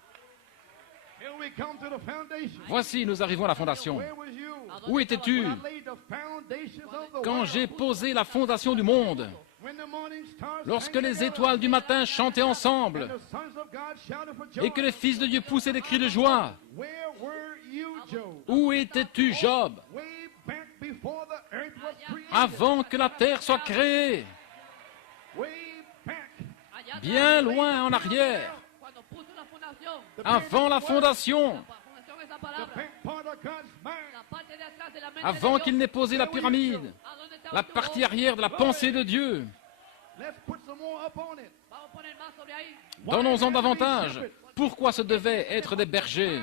Here we come to the foundation. Voici, nous arrivons à la fondation. Where was you? Où étais-tu When I laid the foundations of the quand world. j'ai posé la fondation du monde? When the morning stars Lorsque sang les together, étoiles du matin chantaient and ensemble the sons of God shouted for joy. et que les fils de Dieu poussaient des cris de joie? Where were you, Job? Où étais-tu, Job, Way back before the earth was created. avant que la terre soit créée? Way back. allá Bien loin en arrière, cuando puso la fundación, avant la fondation, la fundación esa The palabra, back part of God's mind. la parte de atrás de la mente avant de qu'il Dios, n'ait posé la pyramide, ¿a dónde estaba la tu partie voz? arrière de la pensée de Dieu. Let's put some more up on it. Vamos a poner más sobre ahí. Donnons-en davantage. Pourquoi ce devait être des bergers?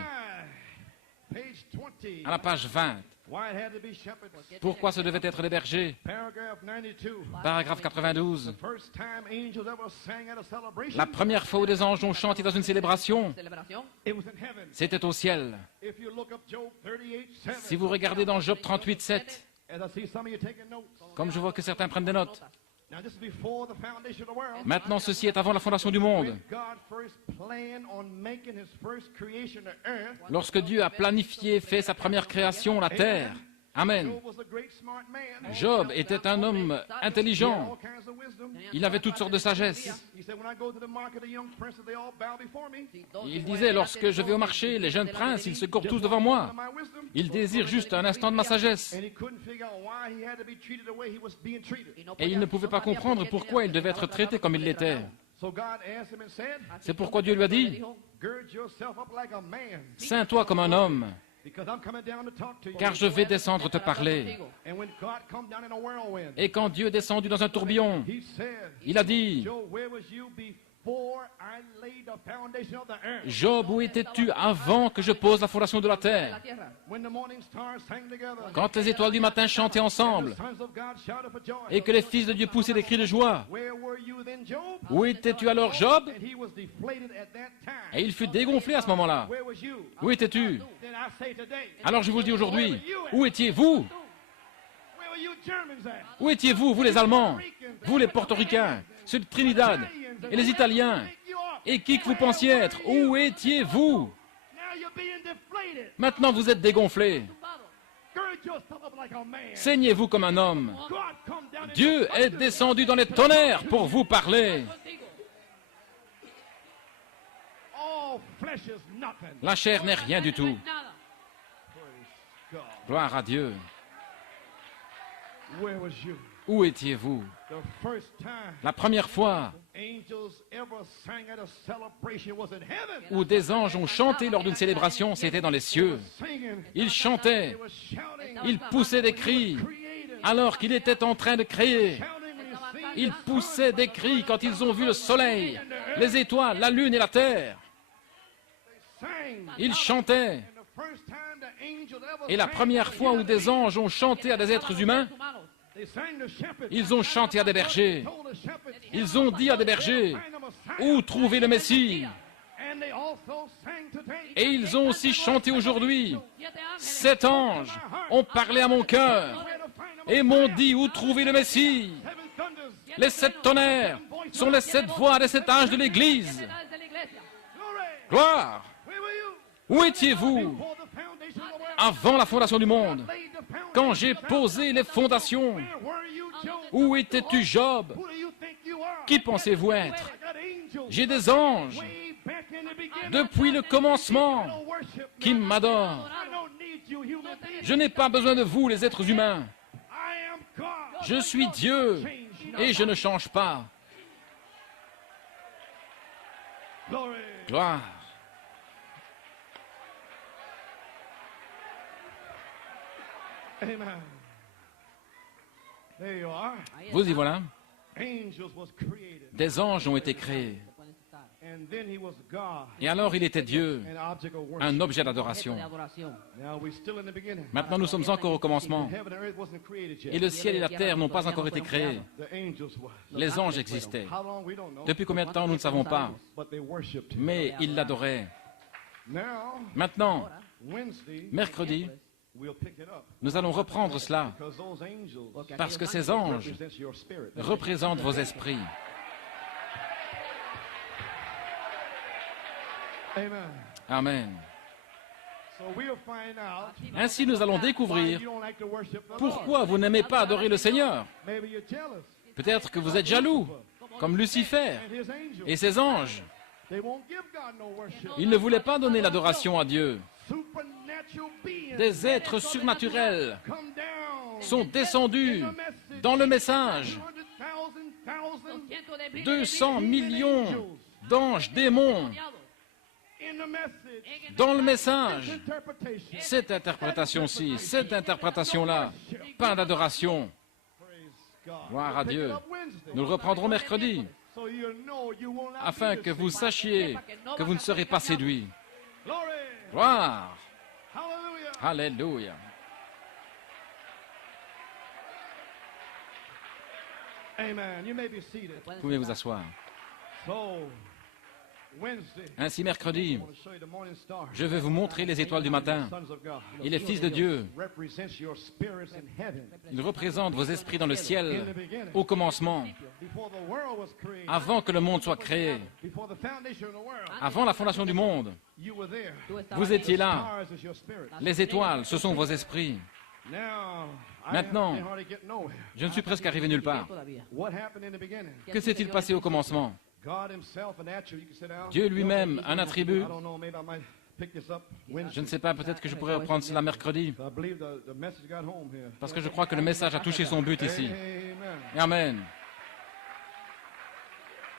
Page 20. À la page 20. Why it had to be shepherds. Pourquoi ce devait être des bergers? Paragraph 92. Paragraphe 92. First time angels ever sang at a celebration. La première fois où des anges ont chanté dans une célébration, Celebración. It was in heaven. c'était au ciel. If you look up Job 38:7. Si vous regardez dans Job 38, 7, As I see some of you taking notes. comme je vois que certains prennent des notes, Now this is before the foundation of the world. maintenant ceci est avant la fondation du monde. When God first planned on making his first creation, the earth. Lorsque Dieu a planifié, fait sa première création, la terre. Amen. Job was a great smart man. Job était un homme He had intelligent. all kinds of wisdom. Il avait toutes sortes de sagesse. He said, when I go to the market, the young princes, they all bow before me. Il disait, lorsque je vais au marché, les jeunes princes, ils se courent tous devant moi. My wisdom. Ils désirent juste un instant de ma sagesse. And he couldn't figure out why he had to be treated the way he was being treated. Et il ne pouvait pas comprendre pourquoi il devait être traité comme il l'était. So God asked him and said, C'est pourquoi Dieu lui a dit, gird yourself up like a man, ceins-toi comme un homme, because I'm coming down to talk to you. car je vais descendre te parler. And when God come down in a whirlwind, Et quand Dieu est descendu dans un tourbillon, he said, il a dit, Job, where was you before I laid the foundation of the earth? Job, où étais-tu avant que je pose la fondation de la terre? La tierra. When the morning stars sang together, Quand les étoiles du matin chantaient and ensemble, the sons of God shouted for joy. et que les fils de Dieu poussaient des cris de joie, Where were you then, Job? où étais-tu alors, Job? And he was deflated at that time. Et il fut dégonflé à ce moment-là. Where was you? Où étais-tu? Then I say today, Alors je vous le dis aujourd'hui, où étiez-vous? where were you Germans at? Où étiez-vous, vous les Allemands, vous les Portoricains, ceux de Trinidad, et les Italiens, et qui que vous pensiez être? Où étiez-vous? Now you're being deflated. Maintenant vous êtes dégonflés. Gird yourself up like a man. Saignez-vous comme un homme. God come down in Dieu est descendu dans les tonnerres pour vous parler. Contigo. all flesh is nothing. La chair n'est rien du tout. Nada. Praise God. Gloire à Dieu. Where was you? Où étiez-vous? The first time La première fois angels ever sang at a celebration was in heaven. où des anges ont chanté lors d'une célébration, c'était dans les cieux. Singing. Ils chantaient, They were shouting. ils poussaient des cris alors qu'il était en train de créer. Shouting when you sing. Ils poussaient des cris quand ils ont vu le soleil, les étoiles, la lune et la terre. Sang. Ils chantaient. And the first time the angels ever Et la sang première to fois où human des beings, anges ont chanté à des êtres humains, they sang to shepherds. ils ont chanté à des bergers. Told the shepherds, Ils ont dit à des bergers, find the Messiah. où trouver le Messie? And they also sang today. Et ils ont aussi chanté aujourd'hui. 7 anges ont parlé à mon cœur Where to find the et m'ont dit où trouver le Messie. seven thunders. Les 7 tonnerres sont les 7 voix des 7 âges de l'Église. Glory. Gloire! Where were you? Où étiez-vous Before the foundation of the world. avant la fondation du monde? Laid the foundation. Quand j'ai posé les fondations, Where were you, Job? où étais-tu, Job? Who do you think you are? Qui pensez-vous être? I got angels J'ai des anges way back in the beginning. depuis le commencement Don't worship me. qui m'adorent. I don't need you, human beings. Je n'ai pas besoin de vous, les êtres humains. I am God. Je suis Dieu et je ne change pas. Glory. Gloire. Amen. There you are. Vous y voilà. Angels was created. Des anges ont été créés. And then he was God. Et alors il était Dieu, An object of worship. un objet d'adoration. Now we're still in the beginning. Maintenant nous sommes encore au commencement. Heaven and earth wasn't created Et yet. le ciel et la terre n'ont pas encore été créés. The angels was. Les anges existaient. How long we don't know. Depuis combien de temps nous ne savons pas. But they worshipped him. Mais ils l'adoraient. Now, Maintenant, Wednesday, mercredi, we'll pick it up. nous allons reprendre cela. Because those angels Parce que ces anges represent your spirit. représentent vos esprits. Amen. Amen. So we'll find out Ainsi nous allons why découvrir you don't like to worship the Lord. pourquoi vous n'aimez pas adorer le Seigneur. Maybe you're jealous. Peut-être que vous êtes jaloux, comme Lucifer And his angels. et ses anges. They won't give God no worship. Ils ne voulaient pas donner l'adoration à Dieu. Supernatural beings Des êtres surnaturels come down sont descendus dans le message. 200 millions d'anges démons in the message. dans le message. Interpretation. Cette interprétation-ci, cette interprétation-là, pas d'adoration. Praise God. Gloire à Pick it Dieu. up Wednesday. Nous le reprendrons mercredi, So you know you will not afin be que vous deceived. sachiez que vous ne serez pas séduits. Glory. Gloire! Hallelujah. Alléluia! Amen. You may be seated. Vous pouvez vous asseoir. So, Wednesday, Ainsi, mercredi, I want to show you the morning star. je vais vous montrer les étoiles du matin. Sons of God. Il est fils de Dieu. Represents your spirits in heaven. Il représente vos esprits dans le In ciel the beginning. au commencement, Before the world was created. avant que le monde soit créé, Before the foundation of the world. avant la fondation du monde. You were there. Vous étiez là. Stars is your spirit. Les étoiles, ce sont vos esprits. Now, Maintenant, I hardly get nowhere. je ne suis presque arrivé nulle part. What happened in the beginning? Que s'est-il passé au commencement? God himself, an attribute. You can sit down. Dieu lui-même, un attribut. I don't know, maybe I might pick this up Wednesday. Je ne sais pas, peut-être que je pourrais reprendre cela mercredi, I believe the message got home here. parce que je crois que le message a touché son but ici. Amen. Amen.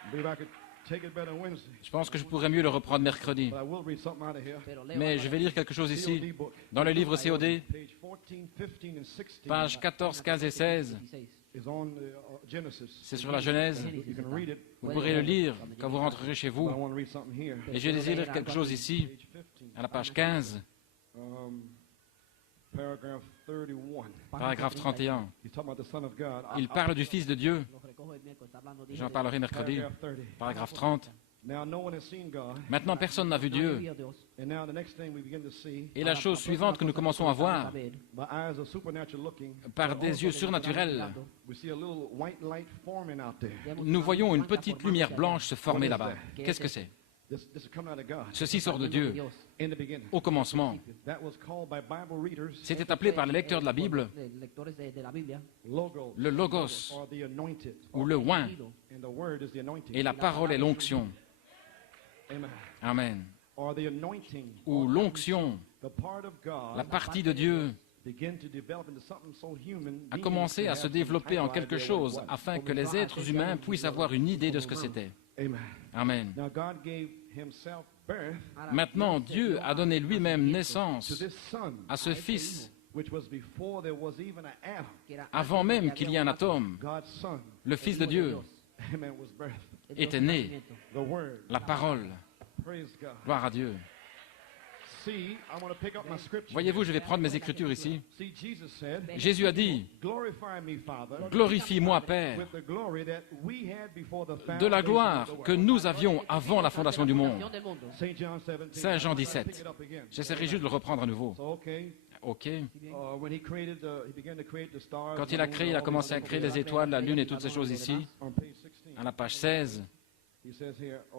I believe I could take it better Wednesday. Je pense que je pourrais mieux le reprendre mercredi. But I will read something out of here. Mais je vais lire quelque chose ici, COD book. dans le livre COD, Page 14, 15, and 16 pages 14, 15 et 16. is on Genesis. C'est sur la Genèse. You can read it. Vous pourrez le lire quand vous rentrerez chez But I vous. want to read something here. Et je vais lire quelque chose ici, Page 15. à la page 15, Paragraph 31. paragraphe 31. He's talking about the Son of God. Il parle du Fils de Dieu. J'en parlerai mercredi. Paragraph 30. Paragraphe 30. Now no one has seen God. Maintenant, personne n'a vu Dieu. And now the next thing we begin to see, Et la chose suivante que nous commençons à voir, my eyes are supernatural looking. par des yeux surnaturels, We see a little white light forming out there. nous voyons une petite lumière blanche se former là-bas. Qu'est-ce que c'est? This is coming out of God. Ceci sort de Dieu. In the beginning. Au commencement, That was called by Bible readers c'était appelé par les lecteurs de la Bible logos le Logos, or the anointed. ou le oint, And the word is the anointing. et la parole est l'onction. Amen. Amen. Or the anointing. Ou l'onction, The part of God la partie de Dieu a commencé à se développer en quelque chose afin que les êtres humains puissent avoir une idée de ce que c'était. Amen. Maintenant, Dieu a donné lui-même naissance à ce Fils avant même qu'il y ait un atome. Le Fils de Dieu était né, la parole. Gloire à Dieu. Voyez-vous, je vais prendre mes écritures ici. Jésus a dit, « Glorifie-moi, Père, de la gloire que nous avions avant la fondation du monde. » Saint Jean 17. J'essaierai juste de le reprendre à nouveau. OK. Quand il a créé, il a commencé à créer les étoiles, la lune et toutes ces choses ici. À la page 16,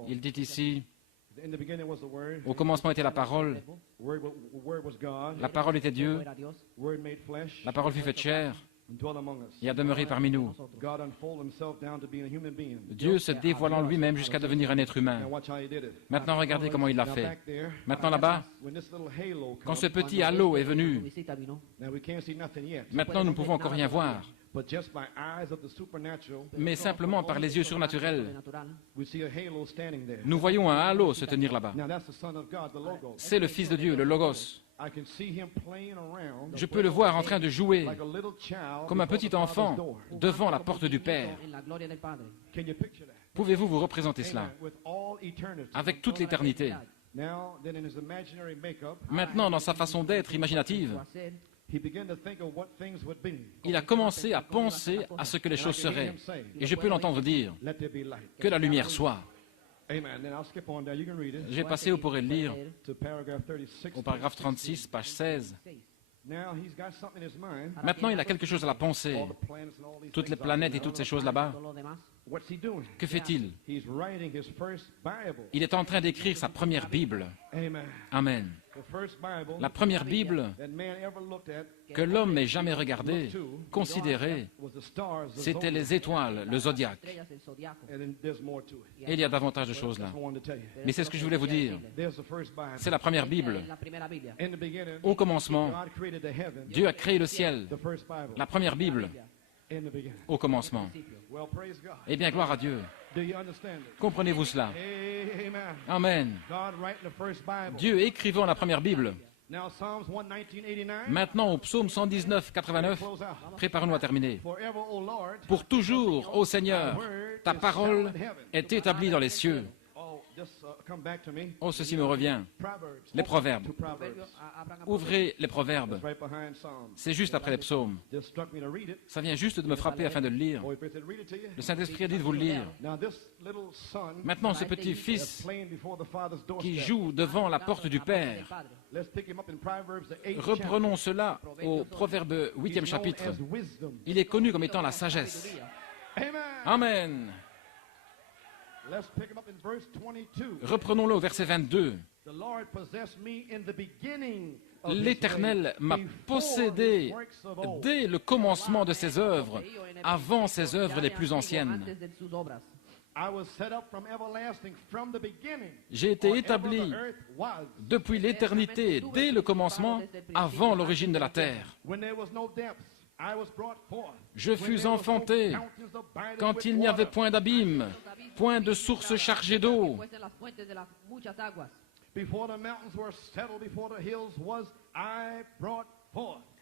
il dit ici, au commencement était la parole, la parole était Dieu, la parole fut faite chair et a demeuré parmi nous. Dieu se dévoilant lui-même jusqu'à devenir un être humain. Maintenant, regardez comment il l'a fait. Maintenant, là-bas, quand ce petit halo est venu, maintenant, nous ne pouvons encore rien voir. Mais simplement par les yeux surnaturels, nous voyons un halo se tenir là-bas. C'est le Fils de Dieu, le Logos. Je peux le voir en train de jouer comme un petit enfant devant la porte du Père. Pouvez-vous vous représenter cela avec toute l'éternité? Maintenant, dans sa façon d'être imaginative, il a commencé à penser à ce que les choses seraient. Et je peux l'entendre dire, que la lumière soit. Je vais passer, vous pourrez le lire, au paragraphe 36, page 16. Maintenant, il a quelque chose à la pensée. Toutes les planètes et toutes ces choses là-bas. Que fait-il? Il est en train d'écrire sa première Bible. Amen. La première Bible que l'homme ait jamais regardée, considérée, c'était les étoiles, le zodiaque. Et il y a davantage de choses là. Mais c'est ce que je voulais vous dire. C'est la première Bible. Au commencement, Dieu a créé le ciel. La première Bible. Au commencement. Eh bien, gloire à Dieu. Comprenez-vous cela? Amen. Dieu écrivant la première Bible. Maintenant, au psaume 119, 89, préparons-nous à terminer. Pour toujours, ô Seigneur, ta parole est établie dans les cieux. Oh, ceci me revient. Les proverbes. Ouvrez les proverbes. C'est juste après les psaumes. Ça vient juste de me frapper afin de le lire. Le Saint-Esprit a dit de vous le lire. Maintenant, ce petit fils qui joue devant la porte du Père, reprenons cela au Proverbe 8e chapitre. Il est connu comme étant la sagesse. Amen. Reprenons-le au verset 22. L'Éternel m'a possédé dès le commencement de ses œuvres, avant ses œuvres les plus anciennes. J'ai été établi depuis l'éternité, dès le commencement, avant l'origine de la terre. Je fus enfanté quand il n'y avait point d'abîme, point de source chargée d'eau.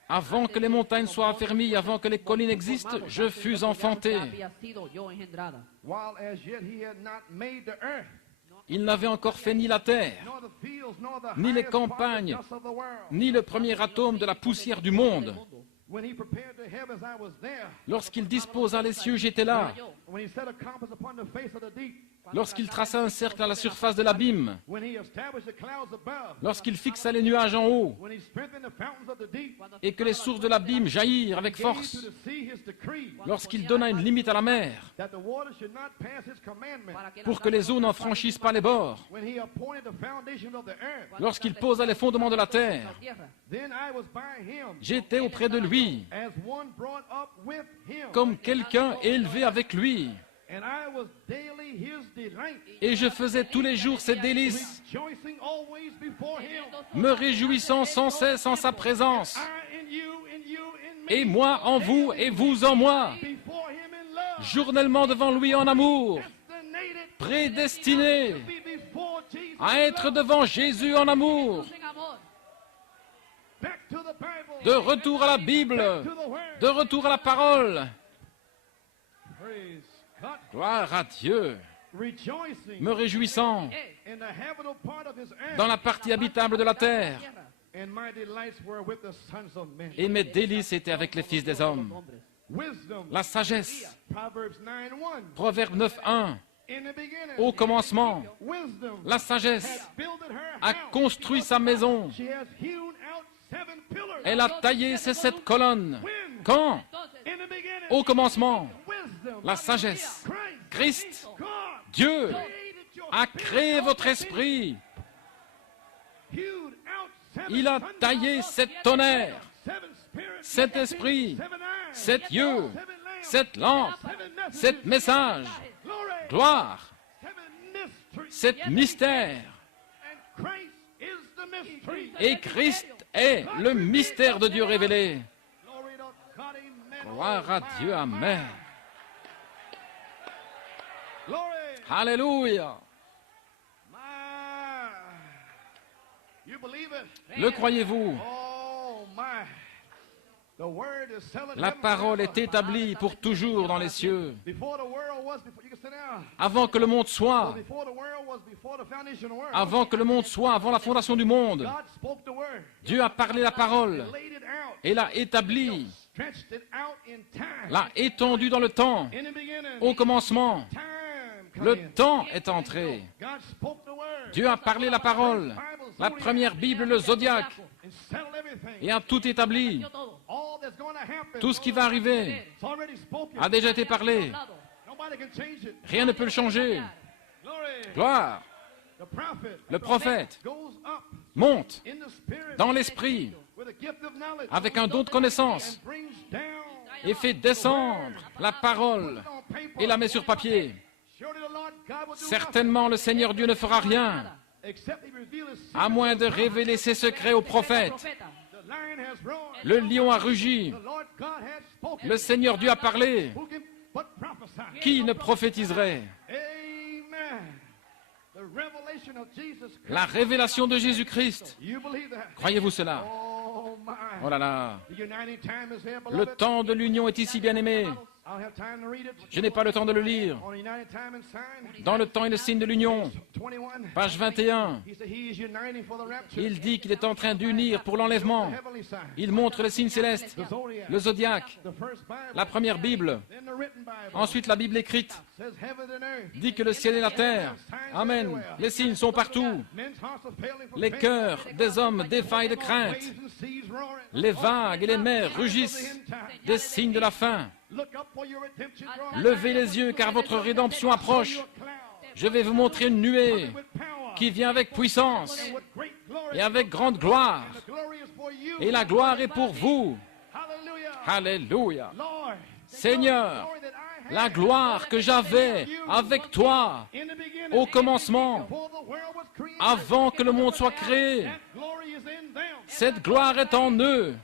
Avant que les montagnes soient affermies, avant que les collines existent, je fus enfanté. Il n'avait encore fait ni la terre, ni les campagnes, ni le premier atome de la poussière du monde. Lorsqu'il disposa les cieux, j'étais là. Lorsqu'il traça un cercle à la surface de l'abîme, lorsqu'il fixa les nuages en haut, et que les sources de l'abîme jaillirent avec force, lorsqu'il donna une limite à la mer, pour que les eaux n'en franchissent pas les bords, lorsqu'il posa les fondements de la terre, j'étais auprès de lui, comme quelqu'un élevé avec lui. And I was daily his delight, et je faisais tous les jours ses délices, rejoicing always before him. me réjouissant sans cesse en sa présence. I in you, in me. Et moi en vous, et vous en moi, Before him in love. journellement devant lui en amour, Destinated prédestiné to be before Jesus. à être devant Jésus en amour. Back to the Bible. De retour à la Bible, To the word. de retour à la parole. Praise God. Gloire à Dieu, Rejoicing me réjouissant in the habitable part of his earth. dans la partie habitable de la terre. And my delights were with the sons of men. Et mes délices étaient avec les fils des hommes. Wisdom. La sagesse, Proverbs 9:1. Proverbe 9.1, In the beginning. au commencement, Wisdom la sagesse has builded her a house. construit sa maison. She has hewn out 7 pillars. Elle a taillé ses 7 colonnes. Quand? In the beginning. Au commencement, Wisdom. la sagesse. Christ. Christ, God. Dieu, Created your a spirit. créé votre esprit. Hewed out 7 Il a thunders. taillé 7 tonnerres, 7 spirits. 7 esprits, 7 eyes. 7 yeux, 7 lamps. 7 lampes, 7 messages. 7 messages. Glory. Gloire, 7 mysteries. 7 mystères. And Christ is the mystery. Et Christ est le mystère de Dieu révélé. Glory to God. Amen. Gloire à Dieu, Amen. Glory. Alléluia. My. You believe it? Le croyez-vous? Oh my. The word is settled in La heaven parole est forever. établie pour toujours dans les cieux. Before the world was, before, you can sit down. Avant que le monde soit, Before the world was, before the foundation of the world. avant que le monde soit, avant la fondation du monde, God spoke the word. Dieu a parlé la parole Laid it out. et l'a établie, Stretched it out in time. l'a étendue dans le temps. In the beginning. Au commencement, Time come le in. temps est entré. God spoke the word. Dieu a parlé la parole. La première Bible, le zodiaque, And settled everything. et a tout établi. All that's going to happen. Tout ce qui va arriver It's already spoken. a déjà été parlé. Nobody can change it. Rien ne peut le changer. Glory. Gloire. The prophet Le prophète goes up monte in the spirit dans l'esprit with a gift of knowledge avec un don de connaissance and brings down et fait descendre la parole on paper. et la met sur papier. Surely the Lord God will do Certainement, le Seigneur Dieu ne fera rien, nothing except he reveal his secret. à moins de révéler ses secrets aux prophètes. The lion has roared. Le lion a rugi, The Lord God has spoken. le Seigneur Dieu a parlé. Who can but prophesy? Qui ne prophétiserait? Amen. The revelation of Jesus Christ. La révélation de Jésus-Christ. You believe that? Croyez-vous cela? Oh my. Oh là là. The uniting time is here, Le beloved. temps de l'union est ici, bien-aimé. I don't have time to read it. Je n'ai pas le temps de le lire. On united time and sign. Dans le temps et le signe de l'union, 21. page 21, He said he is uniting for the rapture. il dit qu'il est en train d'unir pour l'enlèvement. The heavenly sign. Il montre les signes célestes, The zodiac. le zodiaque, The first Bible. la première Bible, Then the written Bible. ensuite la Bible écrite, Says heaven and earth. dit que le ciel et la terre. Amen. Les signes sont partout. Men's hearts are failing from Les faith. cœurs des hommes défaillent de crainte. Waves and seas roaring. Les vagues et les mers rugissent. Des signes de la fin. Look up for your redemption drawing. Levez les yeux car votre rédemption approche. Je vais vous montrer une nuée With power qui vient avec puissance and with great glory. et avec grande gloire. The glory is for you. Et la gloire est pour vous. Hallelujah. Alléluia. Lord. Seigneur, Glory that I had la gloire que j'avais avec toi in the beginning. au commencement, Before the world was created. avant que le monde soit créé, That glory is in them. cette gloire est en eux.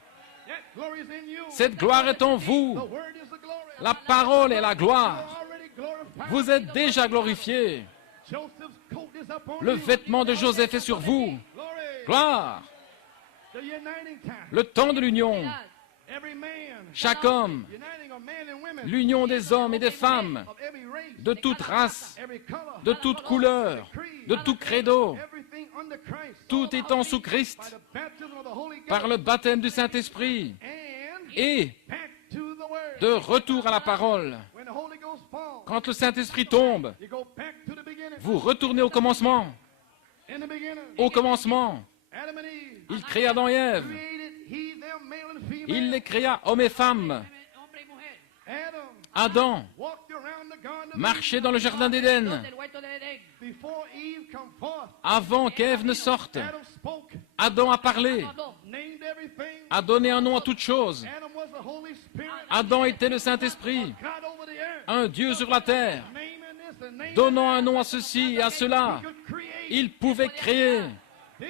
That glory is in you. Cette gloire est en vous. The word is the glory. La parole est la gloire. Already glorified. Vous êtes déjà glorifiés. Joseph's coat is upon Le you. vêtement de Joseph est sur vous. Glory. Gloire. The uniting time. Le temps de l'union. Every man. Chaque homme. Uniting of men and women. L'union des hommes et des femmes. Of every race. De toute race. Every color. De toute couleur. De tout credo. Everything under Christ. Tout étant sous By Christ. the baptism of the Holy Ghost. Par le baptême du Saint-Esprit. And Et back to the word. de retour à la parole. When the Holy Ghost falls. Quand le Saint-Esprit tombe, You go back to the beginning. vous retournez au commencement. In the beginning. Au commencement, Adam and Eve. il créa Adam et Ève. Created he them male and female. Il les créa hommes et femmes. Adam Adam walked around the garden of marchait dans le jardin d'Éden. Eden. Before Eve come forth. Avant qu'Ève ne sorte, Adam spoke. Adam a parlé, Named everything. a donné un nom à toute chose. Adam was the Holy Spirit. Adam était le Saint-Esprit. God over the earth. un Dieu sur la terre, naming this and naming donnant that, un nom à ceci et à cela. he could create. Il pouvait créer. Then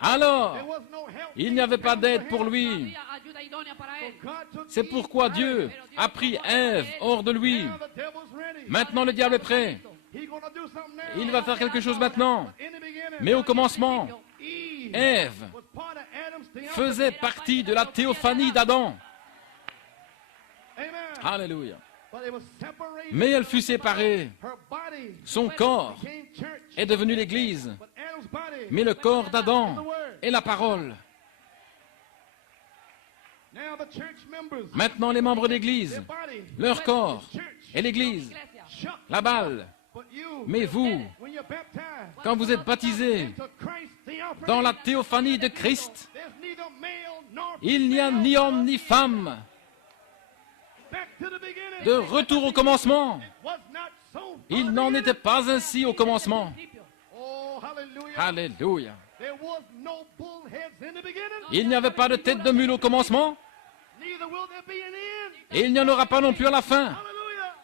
Alors, there was no help. il n'y avait pas d'aide pour lui. Había ayuda idónea para él. God took C'est Eve pourquoi out. Dieu a pris Ève hors de lui. Now the devil's ready. Maintenant, le diable est prêt. He gonna do something now. Il va faire quelque chose maintenant. In the beginning, Mais au commencement, Eve Ève was part of Adam's theophany. faisait partie de la théophanie d'Adam. Amen. Alléluia. But it was separated. Mais elle fut séparée. Her body Son corps became church. est devenu l'Église. But Adam's body Mais le corps is the d'Adam word. est la parole. Now the church members, Maintenant, les membres d'Église, their body, leur corps church, est l'Église, Iglesia. shook. la balle. But you, Mais vous, when you're baptized quand vous êtes baptisés into Christ's theophany, dans la théophanie de Christ, there's neither male nor il n'y a female. ni homme ni femme. Back to the beginning. De retour au commencement. Was not so. Il n'en était pas ainsi au commencement. Oh, hallelujah. Alléluia. There was no bullheads in the beginning. Il n'y avait pas de tête de mule au commencement, Neither will there be an end. et il n'y en aura pas non plus à la fin. Hallelujah.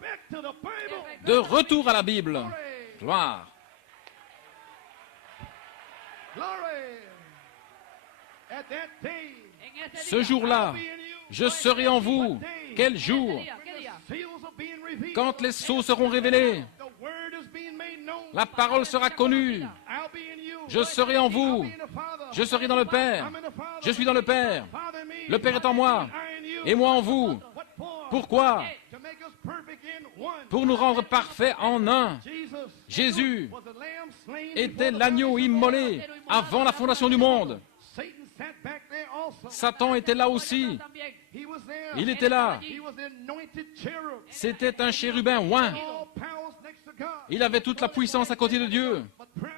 Back to the Bible. De retour à la Bible. Glory. Gloire. Glory. At that day, En ese Ce día, jour-là, be in you. je serai en vous. Quel jour? ¿qué día? Seals are being revealed. Quand les sceaux seront révélés, The word is being made known. la parole sera connue. I'll be in you. Je serai en vous. I'll be in the Father. Je serai dans le Père. I'm in the Father. Je suis dans le Père. Father in me. Le Père est en moi, I in you. et moi en vous. What for? Pourquoi? To make us perfect in one. Pour nous rendre parfaits en un. Jesus Jésus was a lamb slain était before the l'agneau foundation of the immolé world. avant la fondation du monde. Satan sat back there also. Satan était là aussi. También. He was there. Il était là. He was the anointed cherub. C'était un chérubin oint. All powers next to God. Il avait toute la puissance à côté de Dieu. But pride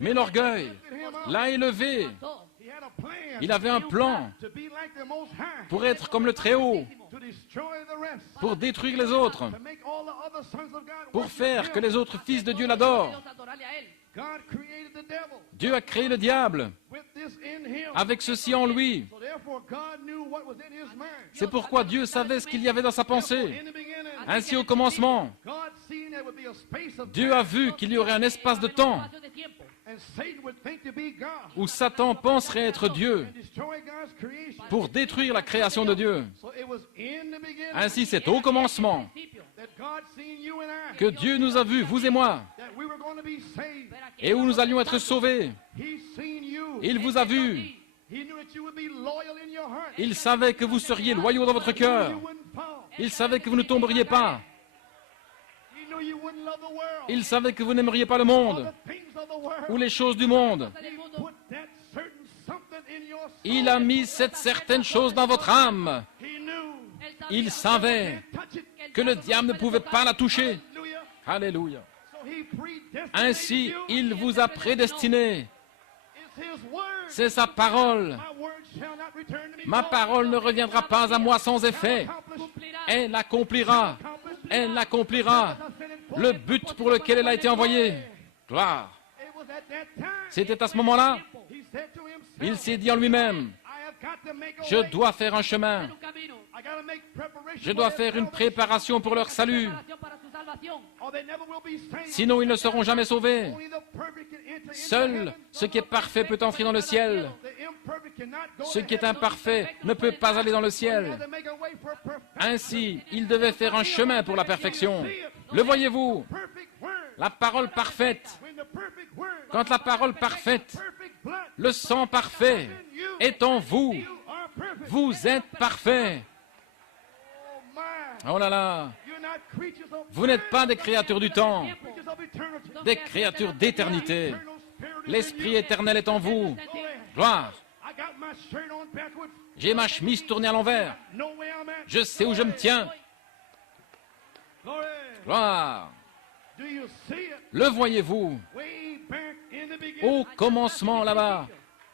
Mais l'orgueil lifted him up. l'a élevé. Todo. He had a plan. Il avait un plan to be like the Most High. pour être comme le Très-Haut, To destroy the rest. pour détruire les autres, To make all the other sons of God pour worship faire him. que les autres fils de Dieu l'adorent. Dios adorarle a él. God created the devil Dieu a créé le diable with this in him. avec ceci en lui. So therefore God knew what was in his mind. C'est pourquoi Dieu savait ce qu'il y avait dans sa pensée. In the beginning, Ainsi au commencement, God seen there would be a space of Dieu a vu qu'il y aurait un espace de temps Espacio de tiempo. and Satan would think to be God où Satan penserait être Dieu and destroy God's creation. pour détruire la création de Dieu. So it was in the beginning Ainsi, c'est au commencement Principio. that God seen you and I, que Dieu nous a vus, vous et moi, that we were going to be saved. et où nous allions être sauvés. He seen you. Il vous a vus. He knew that you would be loyal in your heart. Il savait que vous seriez loyaux dans votre cœur. You wouldn't fall. Il savait que vous ne tomberiez pas. He knew you wouldn't love the world. Il savait que vous n'aimeriez pas le Or monde the things of the world. ou les choses du monde. Del He mundo. put that certain something in your soul. Il a mis cette certaine chose dans votre âme. He knew. Él sabía Il savait Touch it. que le diable ne pouvait pas la toucher. Hallelujah. Alléluia. So he predestinated Ainsi, you. il vous a prédestiné. It's his word. C'est sa parole. My word shall not return to me Ma void. parole ne reviendra pas à moi sans effet. Accomplish. Elle accomplira. Elle accomplira le but pour lequel elle a été envoyée. Gloire. It was at that time. C'était à ce moment-là, He said to himself, il s'est dit en lui-même, I have got to make a je way. dois faire un chemin. un camino. I gotta make preparation Je dois for faire their une salvation, préparation pour leur salut. Preparación para su salvación. or they never will be saved. Sinon, ils ne seront jamais sauvés. Only the perfect can enter into Seul heaven. ce qui est parfait peut entrer dans le ciel. The imperfect cannot go Ce to qui est heaven. imparfait ne peut pas aller dans le He ciel. had to make a way for perfection. Ainsi, il devait faire un chemin pour la perfection. Le voyez-vous, Perfect word. la parole parfaite. When the perfect word, Quand la parole parfaite, perfect blood, le sang parfait est en vous, you are perfect. vous êtes parfait. Oh my. Oh là là, You're not creatures of vous n'êtes pas des créatures du temps, creatures of eternity. des créatures d'éternité. Eternal spirit is in L'Esprit you. éternel est en vous. Glory. Gloire. I got my shirt on backwards. J'ai ma chemise tournée à l'envers. Know where I'm at. Je sais où je me tiens. Glory. Gloire. Do you see it? Le voyez-vous, Way back in the beginning. au commencement là-bas,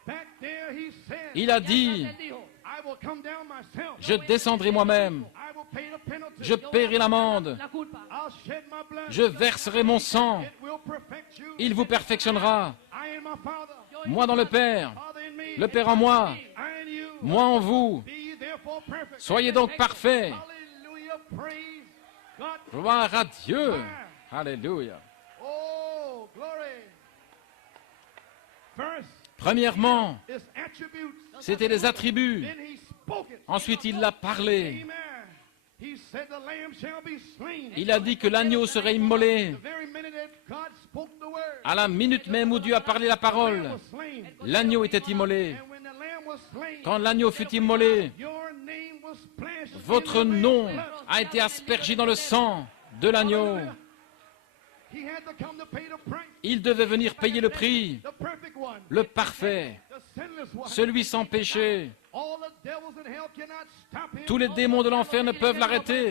Back there he said, il a dit, Él dijo, I will come down myself. je descendrai moi-même, I will pay the penalty. je paierai l'amende, la culpa. I'll shed my blood. je verserai mon sang, It will perfect you. il vous perfectionnera. I and my Father. Moi dans le Père, Father in me. le Père en moi, I and you. moi en vous. Be ye therefore perfect. Soyez donc parfaits. Hallelujah. Praise Gloire à Dieu. Alléluia. Oh, glory. First, Premièrement, his attributes. c'était les attributs. Then he spoke it. Ensuite, il l'a parlé. Amen. He said the lamb shall be slain. Il a dit que l'agneau serait immolé. The very minute that God spoke the word, À la minute même où Dieu a parlé la the parole, lamb was slain. l'agneau était immolé. And when the lamb was slain, Quand l'agneau fut immolé, your name was splashed in votre the lamb's nom blood. a été aspergé dans le sang de l'agneau. He had to come to pay the price. Il devait venir payer le prix, The perfect one. le parfait, The sinless one. celui sans péché. All the devils in hell cannot stop him. Tous les démons de l'enfer ne peuvent l'arrêter.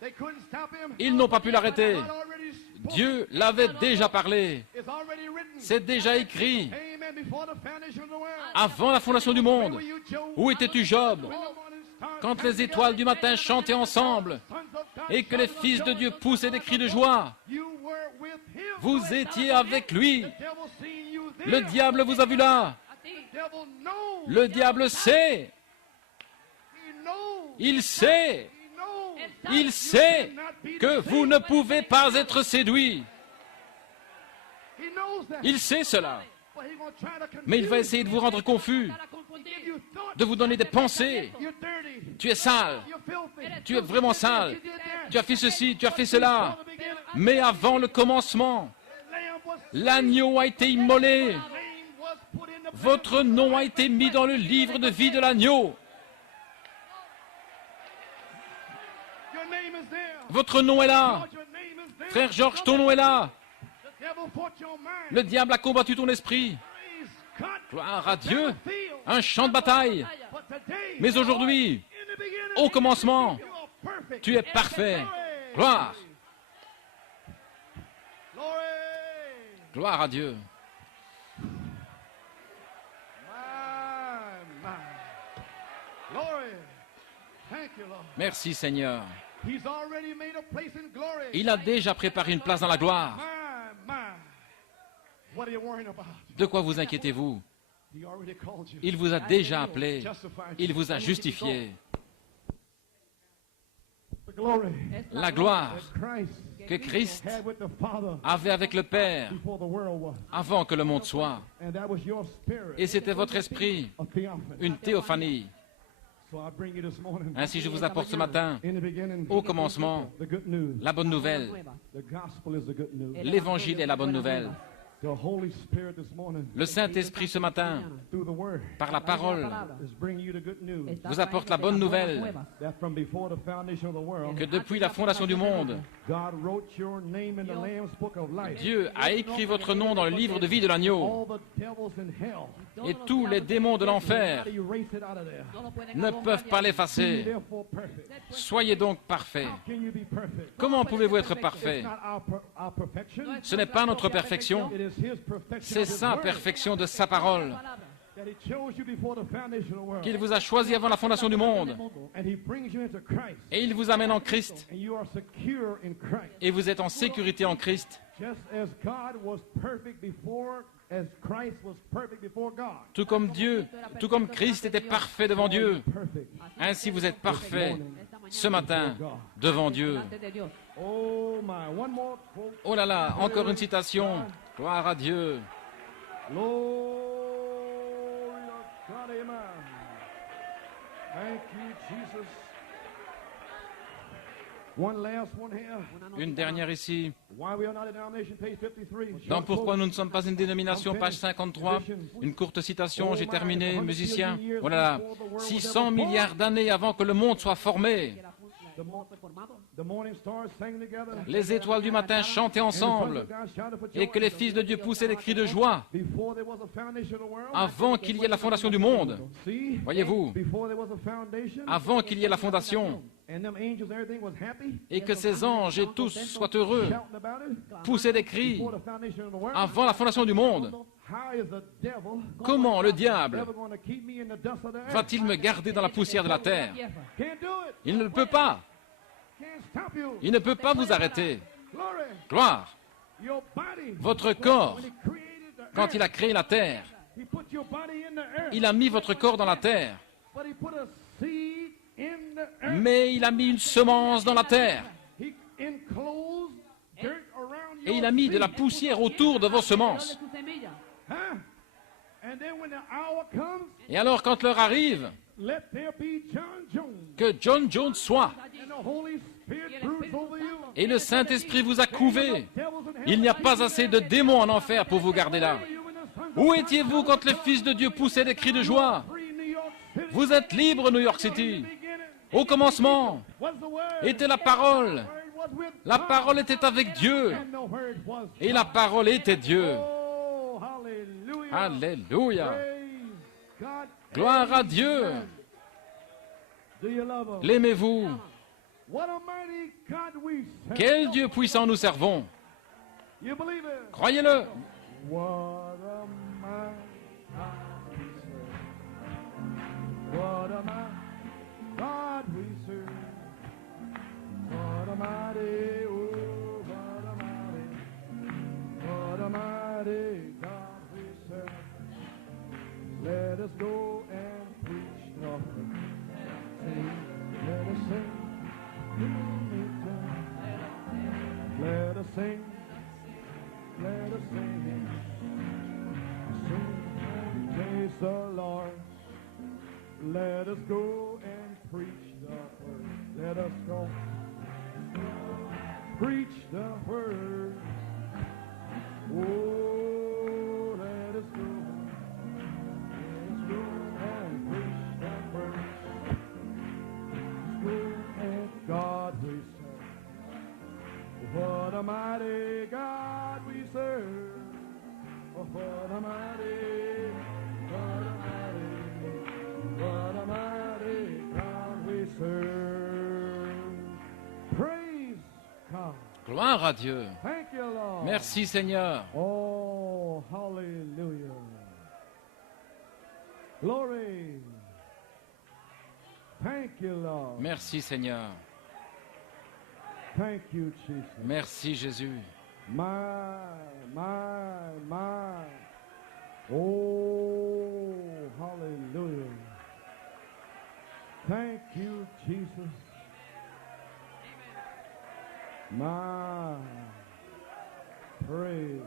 They couldn't stop him. Ils n'ont pas pu l'arrêter. God already spoke. Dieu l'avait déjà parlé. It's already written. C'est déjà écrit. Amen. Before the foundation of the world. Avant la fondation du Where monde, were you, Job? où étais-tu, Job, When the morning stars quand sang les étoiles du matin chantaient ensemble sons of God et que les shouted fils de of Dieu joy, poussaient des cris de joie? you were with him. Vous étiez avec lui. The devil seen you there. Le diable vous a vu là. The devil knows. Le diable sait. He knows. Il sait. He knows. Il sait que vous ne pouvez pas être séduits. He knows that. Il sait cela. But he gonna try to confuse Mais il va essayer de vous rendre confus, you. Thought de vous donner des pensées. you're dirty. Tu es sale. You're filthy. Tu es vraiment sale. You did that. Tu as fait ceci, tu as fait cela. From the beginning, Mais avant le commencement, lamb was l'agneau a été immolé. name was put in the Votre nom a été mis dans le livre de vie de l'agneau. Your name is there. Votre nom est là. Your name is there. Frère Georges, ton nom est là. The devil fought your mind. Le diable a combattu ton esprit. Praise God. Gloire à Dieu. Field. Un champ de bataille. But today, Mais aujourd'hui, in the beginning, au commencement, you are perfect. tu es parfait. Gloire. Glory. Gloire à Dieu. My, my. Glory. Thank you, Lord. Merci Seigneur. He's already made a place in glory. Il a déjà préparé une place dans la gloire. My, my. What are you worrying about? De quoi vous inquiétez-vous? He already called you. Il vous a déjà appelé. Justified Il you. vous a justifié. The glory La gloire that Christ que Christ had with the Father avait avec le Père before the world was. avant que le monde soit. And that was your spirit, Et c'était votre esprit, a theophany. une théophanie. So I bring you this morning, Ainsi je vous apporte ce matin, in the beginning, au commencement, the good news. la bonne nouvelle. The gospel is the good news. L'évangile est la bonne nouvelle. The Holy Spirit this morning, Le Saint-Esprit ce matin, through the word, par la parole, is bringing you the good news. vous apporte la bonne nouvelle That from before the foundation of the world, que depuis la fondation du monde, God wrote your name in the Lamb's book of life. Dieu a écrit votre nom dans le livre de vie de l'agneau. All the devils in hell, Et tous les démons de l'enfer how do you erase it out of there? ne peuvent pas Be l'effacer. therefore perfect. Soyez donc parfaits. Can you be perfect? Comment pouvez-vous être parfait? It's not our perfection. Ce n'est pas notre perfection, It is His perfection. c'est of His sa word perfection de sa parole that He chose you before the foundation of the world. qu'il vous a choisi avant la fondation du monde. And He brings you into Christ. Et il vous amène en Christ. And you are secure in Christ. Et vous êtes en sécurité en Christ. Just as God was perfect before, as Christ was perfect before God. Tout comme Dieu, tout comme Christ était parfait devant Dieu. Perfect. Ainsi vous êtes parfaits ce matin devant Dieu. Oh my, one more quote. Oh là là, encore une citation. Gloire à Dieu. Glory to God, amen. Thank you, Jesus. One last one here. Une dernière ici. Why we are not a denomination, page 53. Dans Pourquoi nous ne sommes pas une dénomination, page 53. Une courte citation, j'ai terminé, musicien. Voilà, 600 milliards d'années avant que le monde soit formé. The morning stars sang together. Les étoiles du matin chantaient ensemble et que les fils de Dieu poussaient des cris de joie Before there was a foundation of the world. avant qu'il y ait la fondation du monde. See? Voyez-vous, Before there was a foundation. avant qu'il y ait la fondation And them angels, everything was happy. et que ces anges et tous soient heureux, Shouting about it. poussaient des cris Before the foundation of the world. avant la fondation du monde. How is the devil Comment le diable ever going to keep me in the dust of the earth? va-t-il me garder dans la poussière de la terre? Can't do it. Il ne le peut pas. Can't stop you. Il ne peut pas vous arrêter. Glory. Gloire. Your body. Votre corps, When he created the quand earth, il a créé la terre, he put your body in the earth. il a mis votre corps dans la terre. But he put a seed in the earth. Mais il a mis une semence dans la terre. He enclosed dirt around Et your il a mis de la seed. poussière autour de vos alrededor semences. de su semilla. Huh? And then when the hour comes, Et alors, quand l'heure arrive, let there be John Jones. que John Jones soit, And the Holy Spirit broods over you. et le Saint-Esprit vous a couvé. Devils in Il n'y a pas assez de démons en enfer pour vous garder là. Où étiez-vous quand le Fils de Dieu poussait des cris de joie? Vous êtes libre, New York City. Au commencement était la parole. La parole était avec Dieu. Et la parole était Dieu. Oh, hallelujah. Alléluia. Praise God. Gloire à Dieu. Do you love him? L'aimez-vous? What a mighty God we serve. Quel Dieu puissant nous servons. You believe it? Croyez-le. What a mighty God we serve. What a mighty God we serve. What a mighty, oh, what a mighty God we serve. Let us go and preach the word. Let us sing. Let us sing. Let us sing. Sing and praise the Lord. Let us go and preach the word. Let us go. Preach the word. Oh, let us go. Let us go and preach the word. Let's go and God we serve. What a mighty God we serve. Oh, what a mighty, what a mighty God we serve. Praise God. Gloire à Dieu. Thank you, Lord. Merci Seigneur. Oh, hallelujah. Glory. Thank you, Lord. Merci Seigneur. Thank you, Jesus. Merci Jésus. My. Oh, hallelujah. Thank you, Jesus. My praise.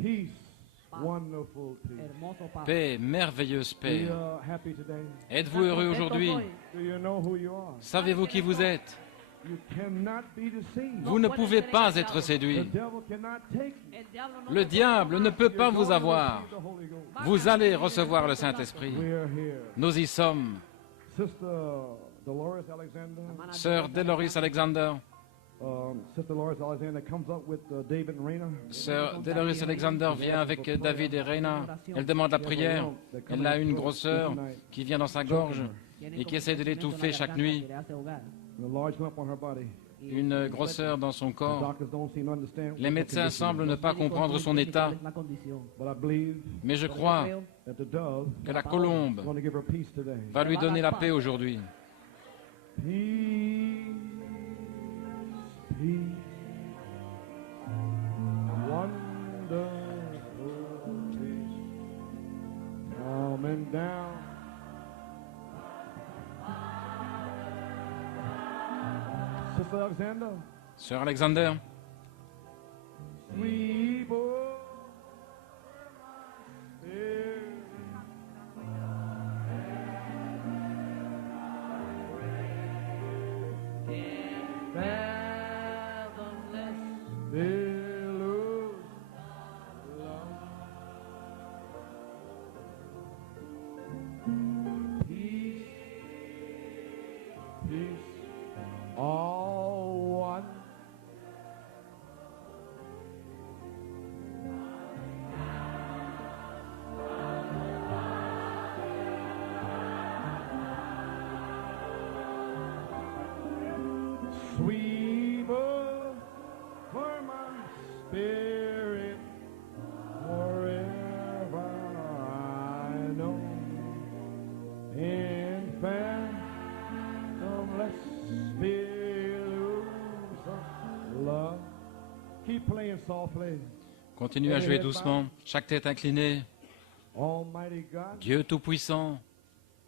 Peace, wonderful peace. Hermoso paz. Paix, merveilleuse Are paix. you happy today? Êtes-vous heureux aujourd'hui? Do you know who you are? Savez-vous qui vous êtes? You cannot be deceived. Vous ne pouvez pas être The séduit. devil cannot take you. El diablo no Le te diable ne peut pas You're vous going to avoir. receive the Holy Ghost. Vous allez recevoir le Saint-Esprit. We're here. Nous y sommes. Sister Dolores Alexander. Sœur Deloris Alexander, Sister Dolores Alexander comes up with David and Raina. Sœur Deloris Alexander vient avec David et Reina. Elle demande la prière. Elle a une grosse sœur qui vient dans sa gorge et qui essaie de l'étouffer chaque nuit. And a large lump on her body. Une grosseur dans son The corps. doctors don't seem to understand. Les médecins semblent ne pas comprendre son état, But I believe mais je crois that the dove que la is colombe going to give her peace today. va lui donner la paix aujourd'hui. Peace, peace, wonderful peace, coming down. Sister Alexander, Sœur Alexander, sweet boy, spirit, billows of love. Peace, peace, all one. Sweet boy, for my spirit forever I know. In fathomless billows of love. Keep playing softly. continuez à jouer doucement, chaque tête inclinée. Almighty God, Dieu Tout-Puissant,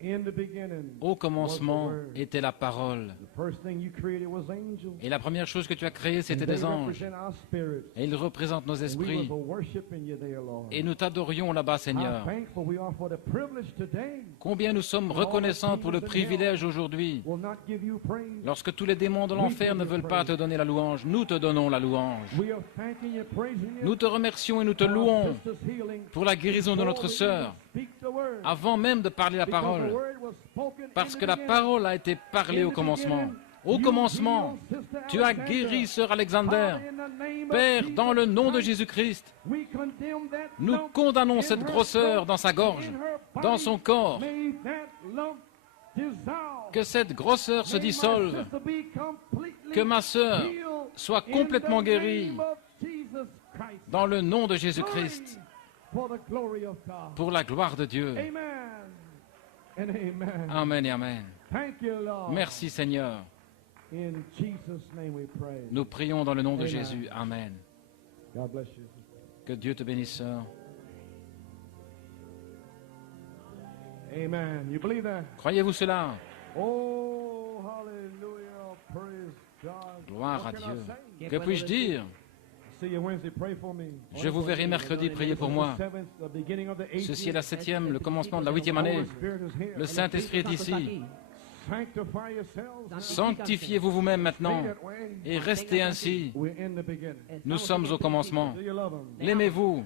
In the beginning Au commencement was the Word. était la parole. The first thing you created was angels. Et la première chose que tu as créée, c'était And they des anges. represent our spirits. Et ils représentent nos And we esprits. were worshiping you there, Lord. Et nous t'adorions là-bas, How Seigneur. thankful we are for the privilege today. Combien nous sommes reconnaissants pour le privilège aujourd'hui. Will not give you praise. Lorsque tous les démons de l'enfer ne veulent pas te donner la louange, nous te donnons la louange. We are thanking you, praising you. Nous te remercions et nous te for our louons sister's healing. pour la guérison de notre Before we sœur, even speak the word. avant même de parler la Because the parole. word was spoken in Parce the que la beginning. parole a été parlée au commencement. Au commencement, tu as guéri sœur Alexander. Père, dans le nom de Jésus-Christ, nous condamnons cette grosseur dans sa gorge, dans son corps. Que cette grosseur se dissolve. Que ma sœur soit complètement guérie dans le nom de Jésus-Christ, pour la gloire de Dieu. Amen et Amen. Merci Seigneur. Nous prions dans le nom de Jésus. Amen. Que Dieu te bénisse, sœur. Amen. You believe that? Croyez-vous cela? Oh, hallelujah. Praise God. Gloire à What can I Dieu. say? Que puis-je dire? See you Wednesday. Pray for me. Je vous verrai mercredi, priez pour moi. Ceci est la 7e, le commencement de la 8e année. Le Saint-Esprit est ici. Sanctify yourselves. Sanctifiez-vous vous-même maintenant et restez ainsi. We're in the beginning. Nous sommes au commencement. Do you love him? L'aimez-vous?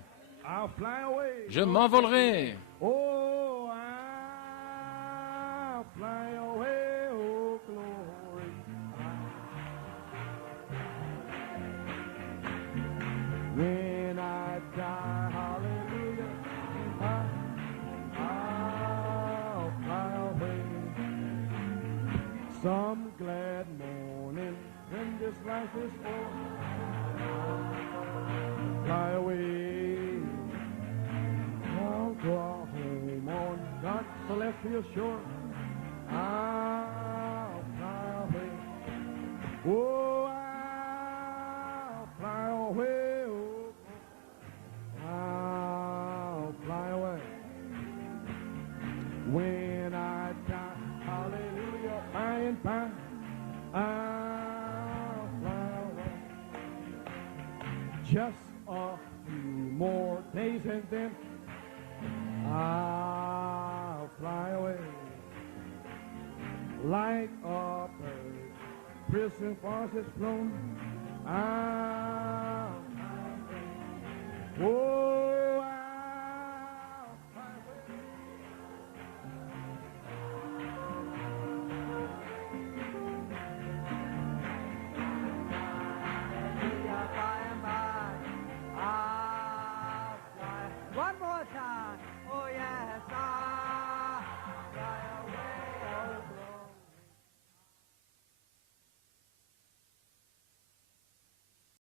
I'll fly away. Je m'envolerai. Oh, I'll fly away. Oh, glory. When I die, hallelujah, I'll fly away. Some glad morning when this life is over, fly away. I'll go home on God's celestial shore. I'll fly away. Oh, I'll fly away. Oh, I'll fly away. When I die, hallelujah, by and by, I'll fly away. Just a few more days and then I'll fly away. Like a bird, prison bars is flown. I'll fly away. Oh, I'll fly away. One more time. Oh yes, I fly